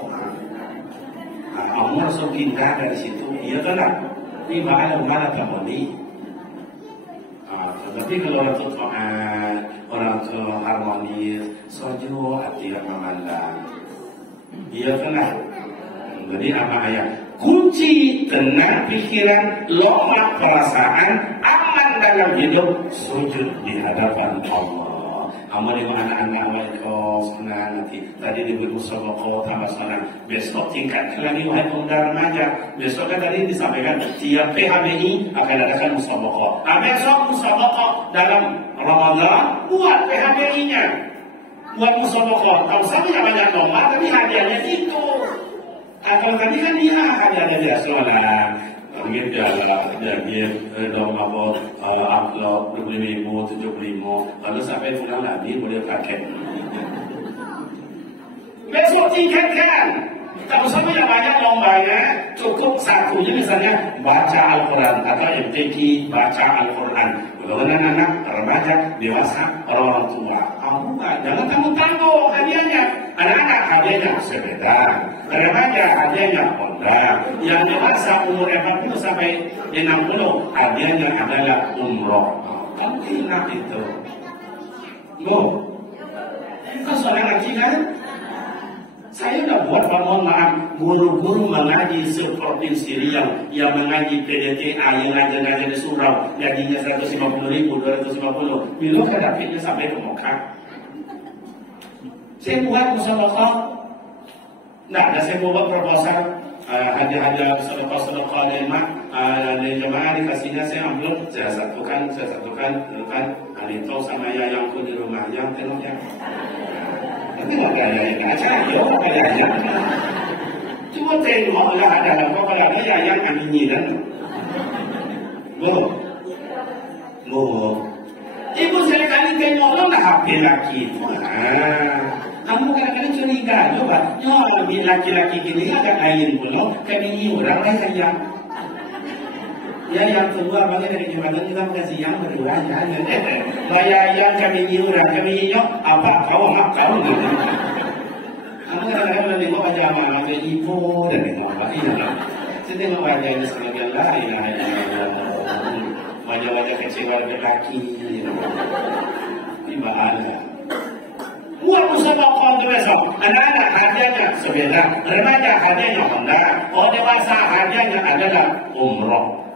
Allah langsung pindah dari situ, iya kan lah. Ini mana harmoni. Tapi kalau orang tua orang tua harmonis, sojo hati memandang. Iya kan? Jadi apa ayat? Kunci tenang pikiran, lemah perasaan, aman dalam hidup, sujud di hadapan Allah. Amal dengan anak-anak mereka senang nanti. Tadi disebut musabaqah tambah senang. Besok tingkat lagi wahai pemuda remaja. Besok kan tadi disampaikan tiap PHBI akan adakan musabaqah. Besok musabaqah dalam Ramadan buat PHBI-nya. Buat musabaqah. Kalau saya banyak lomba tapi hadiahnya itu. Kalau tadi kan dia hadiahnya biasa lah. Mungkin dia dong upload 25.000, 75.000, lalu sampai pulang lagi boleh pakai. Besok tingkatkan. Tak usah banyak lombanya, cukup satunya misalnya baca Al-Quran atau MTQ baca Al-Quran. Kalau anak-anak, remaja, dewasa, orang tua, jangan kamu tangguh hadiahnya. Anak-anak hadiahnya sepeda, remaja hadiahnya Honda, yang dewasa umur 40 sampai 60 hadiahnya adalah umroh. Kamu ingat itu? Kan seorang laki kan? Saya sudah buat, mohon maaf, guru-guru mengaji seprovinsi Riau yang mengaji PDTA, yang ngajar-ngajar di surau, gajinya 150.000, 250. Bila kan dapatnya sampai ke Mekah. Saya buat musabaqah. Nah, saya buat proposal hadiah-hadiah sedekah lima dari jemaah dikasihnya, saya ambil, saya satukan, Alito sama Yayangku di rumah yang tengoknya. Tapi nggak ada yang acara, nggak ada yang. Cuma tengok lah ada apa kalau ada yang angin dan. Ibu sekali tengok lo nggak HP laki. Kamu kadang-kadang curiga, coba. Lebih laki-laki gini agak lain pula. Kami orang lain yang. Ya yang kedua bagi dari jembatan kita kasih yang berdua ya. Bayar yang kami orang kami apa kau mak kau gitu. Kamu kadang-kadang lebih mau baca mana ada ibu dan mau apa ini. Saya tengok wajahnya sebagai lain wajah-wajah kecewa laki. Ini bahaya. Buat musabaqah itu besok. Anak-anak hadiahnya sepeda, remaja hadiahnya Honda, dewasa hadiahnya adalah umroh.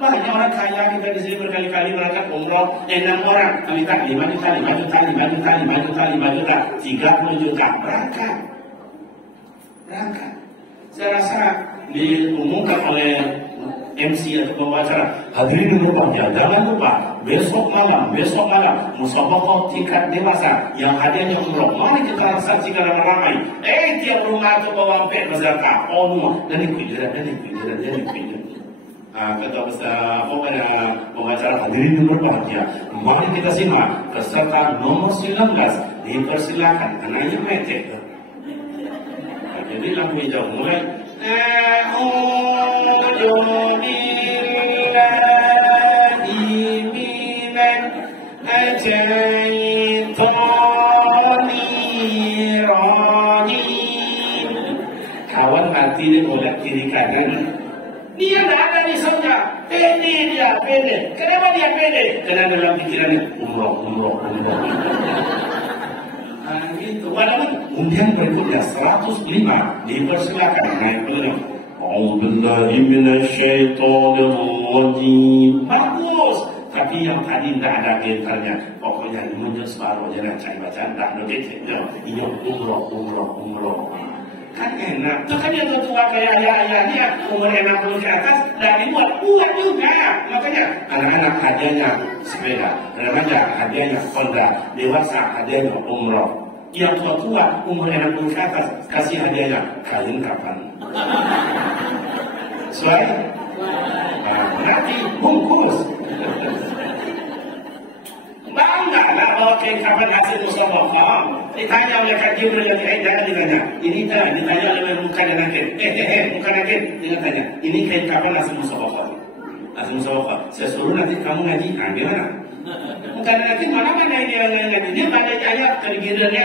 Banyak orang kaya kita di sini berkali-kali berangkat umroh, 6 orang, kami tak 5 juta, 30 juta, berangkat. Saya rasa diumumkan oleh MC atau pembicara, hadirin umrohnya, jangan lupa besok malam musabaqah tingkat dewasa yang hadiahnya umroh. Mari kita saksikan ramai. Tiap rumah itu bawa pet berzakat, dari kuiran. Kata pengacara hadirin berbahagia, mari kita simak peserta nomor 19 dipersilakan, anaknya metek. Jadi lagu hijau mulai. Kawan mati dia boleh kiri kanan. Dia tidak ada di surga. Pede. Kenapa dia pede? Karena dalam pikirannya umroh. Gitu. Walaupun undian berikutnya 105 dipersilakan naik penuh. A'udzubillahi minasyaitonir rajim. Bagus. Tapi yang tadi tidak ada gentarnya, pokoknya menunjuk separuh jangan cari bacaan, tak ada gentarnya. Ini umroh. Kan enak. Tuh kan yang tua kayak ayah dia umur 60 ke atas, dan dibuat juga. Makanya anak-anak hadiahnya sepeda, remaja hadiahnya Honda, dewasa hadiahnya umroh. Yang tua umur 60 ke atas kasih hadiahnya kain kapan. Sesuai? Berarti bungkus. Bangga lah bawa kain kapan hasil musabaqah. Ditanya oleh Kak Jibril yang jangan ditanya. Ini dah ditanya oleh muka dan nakit. Muka nakit. Dia tanya, ini kain kapan hasil musabaqah? Hasil musabaqah. Saya suruh nanti kamu ngaji. Gimana? Muka dan nakit mana dia ngaji? Dia pada ayat kegirannya.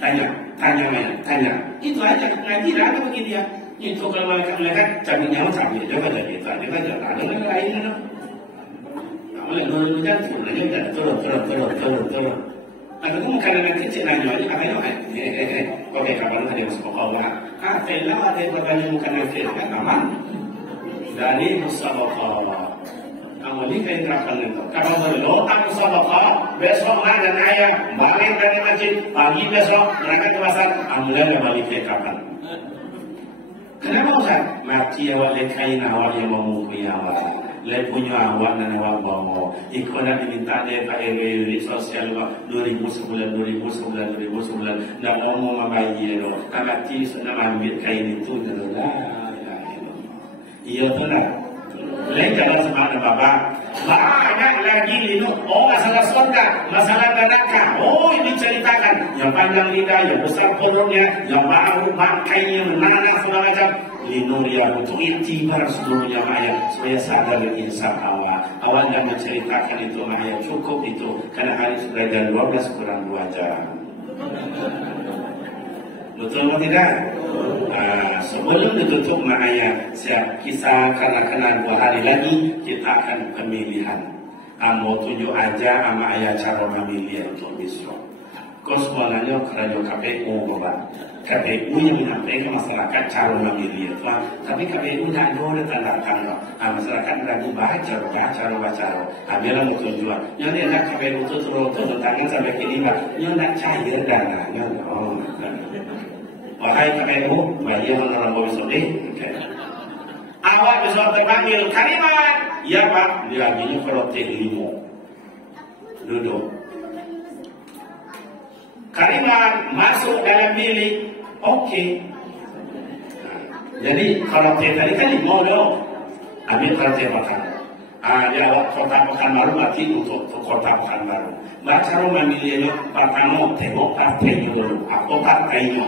Tanya. Itu aja ngaji dah apa begini dia. Itu kalau malaikat cabutnya sambil jaga dari kita. Dia kan jaga ada yang lain mana? Oleh nurunkan sebenarnya turun. Ada pun karena kecil nanya aja katanya, oke kapan ada yang musabaqah? Lah ada yang bertanya bukan kecil kan aman. Dari musabaqah. Kamu ni kain terapan itu. Kalau berdoa musabaqah, besok ada ayah balik dari masjid, pagi besok mereka ke pasar, ambilnya balik ke kapan? Kenapa Ustaz? Mati awak lekai awak yang memukui awak. Lek punya awak dan awak bawa. Ikut nak diminta dia Pak RW sosial 2000 sebulan. Dah ngomong sama bayi dia. Mati sudah ambil kain itu. Iya benar. Lek jangan semangat bapak. Banyak lagi itu. Oh masalah sonda, masalah neraka. Oh ini ceritakan. Yang panjang lidah, yang besar perutnya, yang baru pakainya, mana segala macam. Linuria untuk itibar seluruhnya Maya supaya sadar dan insaf awal yang menceritakan itu Maya cukup itu karena hari sudah jam 12 kurang 2 jam. Betul atau tidak? Sebelum ditutup Maya siap kisah karena 2 hari lagi kita akan pemilihan. Mau tunjuk aja sama ayah cara memilih untuk besok. Semuanya kerja KPU Bapak. KPU yang menyampaikan masyarakat cara memilih itu, tapi KPU tidak boleh tanda tangan. Masyarakat lagi baca. Biarlah tujuan. Yang dia nak KPU itu turun tangan sampai kini yang nak cair dananya. Wahai KPU, bagi yang menolak besok awak besok terpanggil kalimat, ya Pak, dia lagi kalau T5 duduk. Kalimat masuk dalam bilik, oke. Jadi kalau tadi kan mau dong, ambil kerja makan. Dia kota pekan baru berarti untuk kota pekan baru. Baca rumah milih pertama tengok partainya dulu, apa partainya.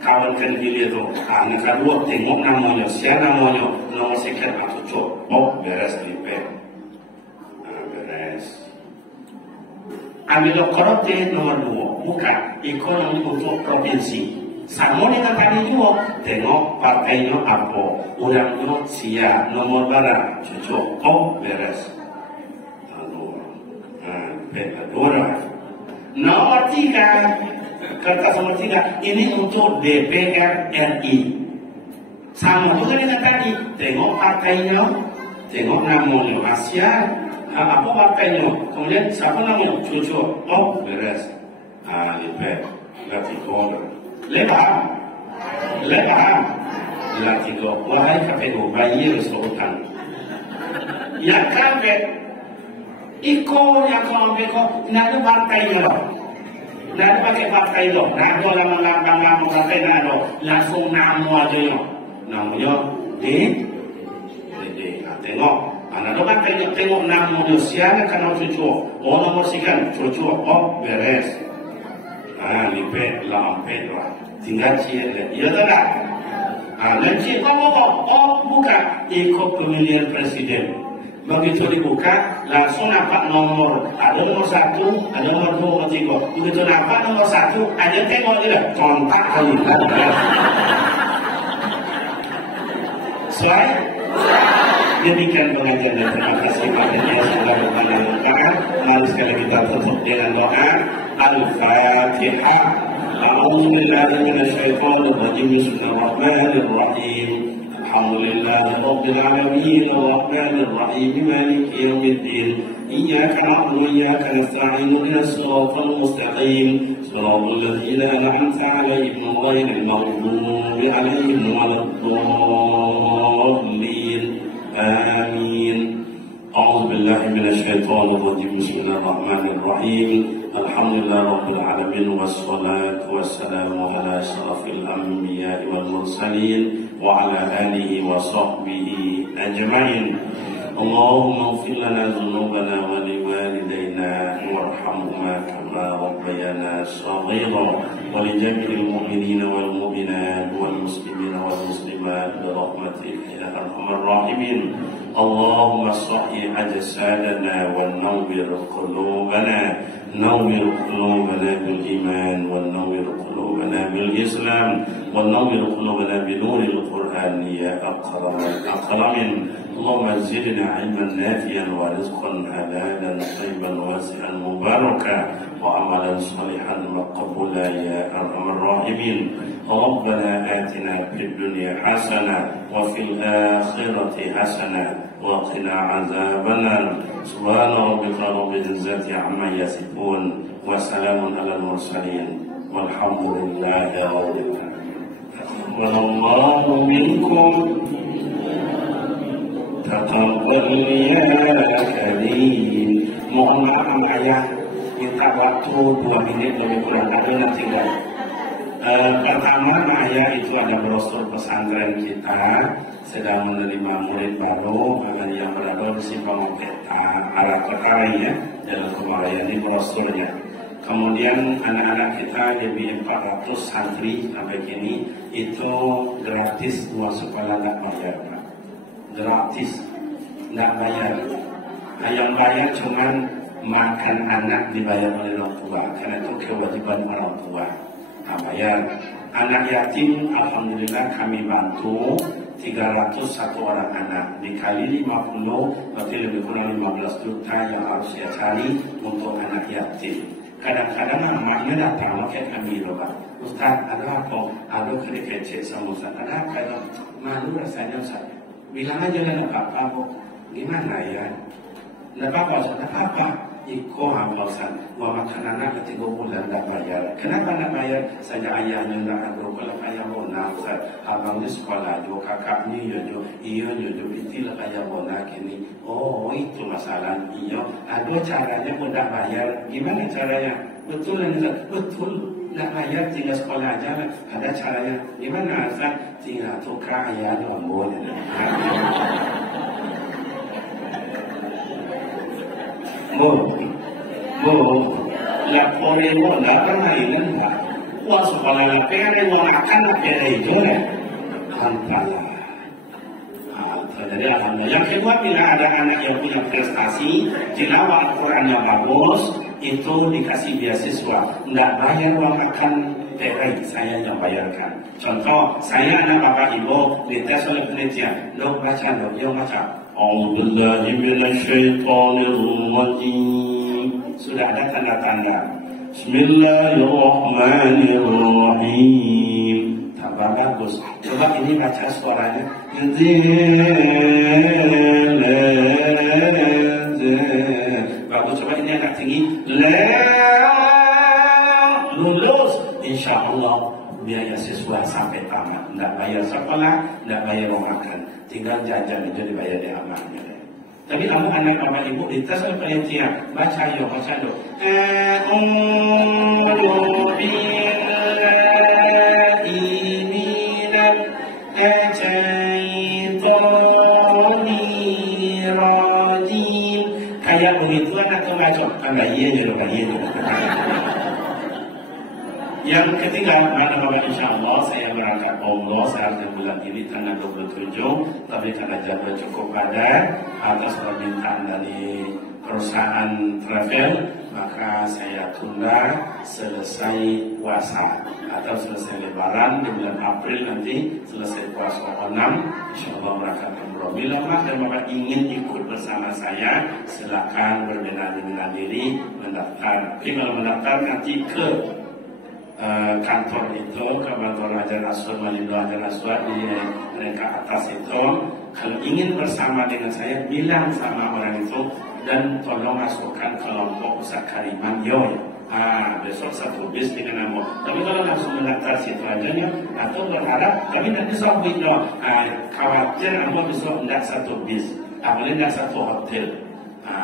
Kawan kan pilih tu, yang kedua tengok namanya, siapa namanya, nomor sekian atau cok, beres lipet, beres. Ambil korupsi nomor 2, bukan ekonomi untuk provinsi. Sama dengan tadi juga, tengok partainya apa, orangnya siap, nomor barang, cocok, beres. Kedua, nomor 3, kertas nomor 3, ini untuk DPR RI. Sama juga dengan tadi, tengok partainya, tengok namanya, Asia. Apa partainya? Kemudian siapa namanya? Cucu. Beres. Lipet. Latiko. Lepas. Latiko. Wahai KPU, bayi resutan. Yang kampet, yang kampet kok, tidak ada partainya loh. Tidak ada pakai partai loh. Tidak ada lambang-lambang partai, tidak ada. Langsung nama aja loh. Namanya tengok. Anak tu kan tengok nama siapa kan cucu. Nomor sekian cucu. Beres. Lipet, lampet lah. Tinggal cik. Ya tak? Nanti kamu buka ikut pemilihan presiden. Begitu dibuka, langsung nampak nomor. Ada nomor 1, ada nomor 2, nomor 3. Begitu nampak nomor 1, ada tengok dia. Contak kali. Selesai? Demikian pengajian dan terima kasih kepadanya sudah mendengarkan. Mari sekali kita tutup dengan doa Al-Fatihah. A'udzu billahi minasyaitonir rajim. Bismillahirrahmanirrahim. Alhamdulillahi Rabbil Alamin Ar-Rahmanir Rahim Maliki Yawmiddin Iyyaka na'budu wa iyyaka nasta'in ihdinas siratal mustaqim siratal ladzina an'amta 'alaihim ghairil maghdubi 'alaihim waladdallin Amin. A'udzu billahi minasy syaithanir rajim. Bismillahirrahmanirrahim. Alhamdulillah rabbil alamin wassalatu wassalamu ala asyrafil anbiya'i wal mursalin wa ala alihi wa sahbihi ajma'in. Allahumma ighfir lana dhunubana wa liwalidayna warhamhuma kama rabbayana shaghira wa li jami'il mu'minina wal mu'minat wal muslimina wal muslimat bi rahmatika ya arhamar rahimin. اللهم صحح أجسادنا ونور قلوبنا نور قلوبنا بالإيمان ونور قلوبنا بالإسلام ونور قلوبنا بنور القرآن يا أكرم الأكرمين. اللهم زدنا علما نافعا ورزقا حلالا طيبا واسعا مباركا وعملا صالحا مقبولا يا أرحم الراحمين. ربنا آتنا في الدنيا حسنة وفي الآخرة حسنة وقنا عذاب النار. سبحان ربك رب العزة عما يصفون وسلام على المرسلين والحمد لله رب العالمين. تقبل الله منكم تقبل يا كريم. Mohon maaf ayah, minta waktu 2 menit lebih kurang, ada nanti enggak. Pertama, ayah itu ada brosur pesantren kita sedang menerima murid baru yang berada di Simpang Peta arah Kekai ya, dalam Kemaraya ini brosurnya. Kemudian anak-anak kita lebih 400 santri sampai kini itu gratis uang sekolah, nggak bayar Pak. Gratis, nggak bayar. Yang bayar cuman makan anak dibayar oleh orang tua, karena itu kewajiban orang tua. Nah, bayar. Anak yatim alhamdulillah kami bantu 301 orang anak, dikali 50 berarti lebih kurang 15 juta yang harus saya cari untuk anak yatim. Kadang-kadang anaknya datang ke kami loh Pak, Ustaz ada apa? Ada kecil sama Ustaz, ada apa? Malu rasanya Ustaz, bilang aja lah apa-apa kok. Gimana ya? Tidak apa-apa Ustaz, tidak apa-apa. Iko Ustaz, bahwa makanan anak 3 bulan tidak bayar. Kenapa tidak bayar? Saja ayahnya tidak ada. Kalau ayah bona Ustaz, abang di sekolah juga, kakaknya juga, iya juga, itulah ayah bona kini. Oh itu masalah. Iya, ada caranya tidak bayar. Gimana caranya? Betul Ustaz, betul. Tidak bayar tinggal sekolah aja lah. Ada caranya. Gimana Ustaz? Tinggal tukar ayah nombor. Laporin lo nggak pernah ingat Pak. Wah sekolah lapangan yang mau makan apa itu ya? Ampalah. Jadi alhamdulillah. Yang kedua, bila ada anak yang punya prestasi, tilawah Al-Quran yang bagus, itu dikasih beasiswa. Nggak bayar uang makan perai, saya yang bayarkan. Contoh, saya anak bapak ibu dites oleh penitia, lo baca lo, yo baca. A'udzubillahi minasyaitonirrajim. Sudah ada tanda-tanda. Bismillahirrahmanirrahim. Tambah bagus. Coba ini baca suaranya. Bagus. Coba ini agak tinggi. Lulus. Insya Allah biaya siswa sampai tamat. Tidak bayar sekolah, tidak bayar makan. Tinggal jajan itu dibayar di amalnya. Tapi kamu anak bapak ibu dites oleh panitia, baca yuk. Kayak begituan atau ngaco? Enggak iya juga begitu. Yang ketiga, bapak insya Allah saya berangkat umroh saat bulan ini tanggal 27, tapi karena jadwal cukup padat atas permintaan dari perusahaan travel, maka saya tunda selesai puasa atau selesai lebaran di bulan April nanti, selesai puasa 6, insya Allah berangkat umroh. Bila dan bapak ingin ikut bersama saya, silakan berbenah diri mendaftar. Tapi kalau mendaftar nanti ke kantor itu, ke kantor Hajar Aswad, Malindo Hajar Aswad di mereka atas itu, kalau ingin bersama dengan saya, bilang sama orang itu dan tolong masukkan kelompok Ustaz Kariman Yoy. Besok satu bis dengan nama. Tapi kalau langsung mendaftar situ aja ya, atau berharap, tapi nanti sobat loh, khawatir aku besok tidak satu bis, apalagi tidak satu hotel.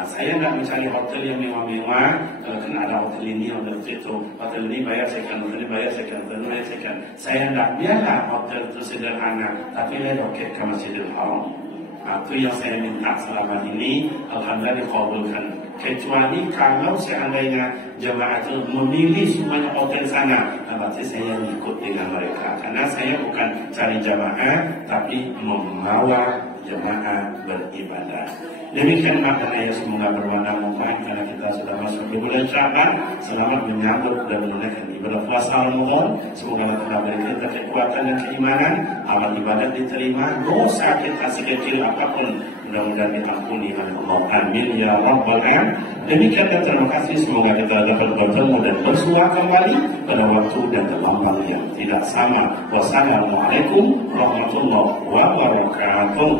Saya nggak mencari hotel yang mewah-mewah. Kalau kan ada hotel ini, hotel itu, hotel ini bayar sekian, hotel ini bayar sekian, hotel ini bayar sekian. Saya nggak biarlah hotel itu sederhana, tapi saya roket ke Masjidil Haram. Itu yang saya minta selama ini. Alhamdulillah dikabulkan. Kecuali kalau seandainya jemaah itu memilih semuanya hotel sana, berarti saya ikut dengan mereka. Karena saya bukan cari jemaah, tapi membawa jemaah beribadah. Demikian maknanya, semoga berwarna manfaat karena kita sudah masuk di bulan Syaban. Selamat menyambut dan menunaikan ibadah puasa Ramadan. Semoga Allah berikan kita kekuatan dan keimanan, amal ibadat diterima, dosa kita sekecil apapun mudah-mudahan diampuni oleh Allah. Amin ya rabbal alamin. Demikian dan terima kasih. Semoga kita dapat bertemu dan bersua kembali pada waktu dan tempat yang tidak sama. Wassalamualaikum warahmatullahi wabarakatuh.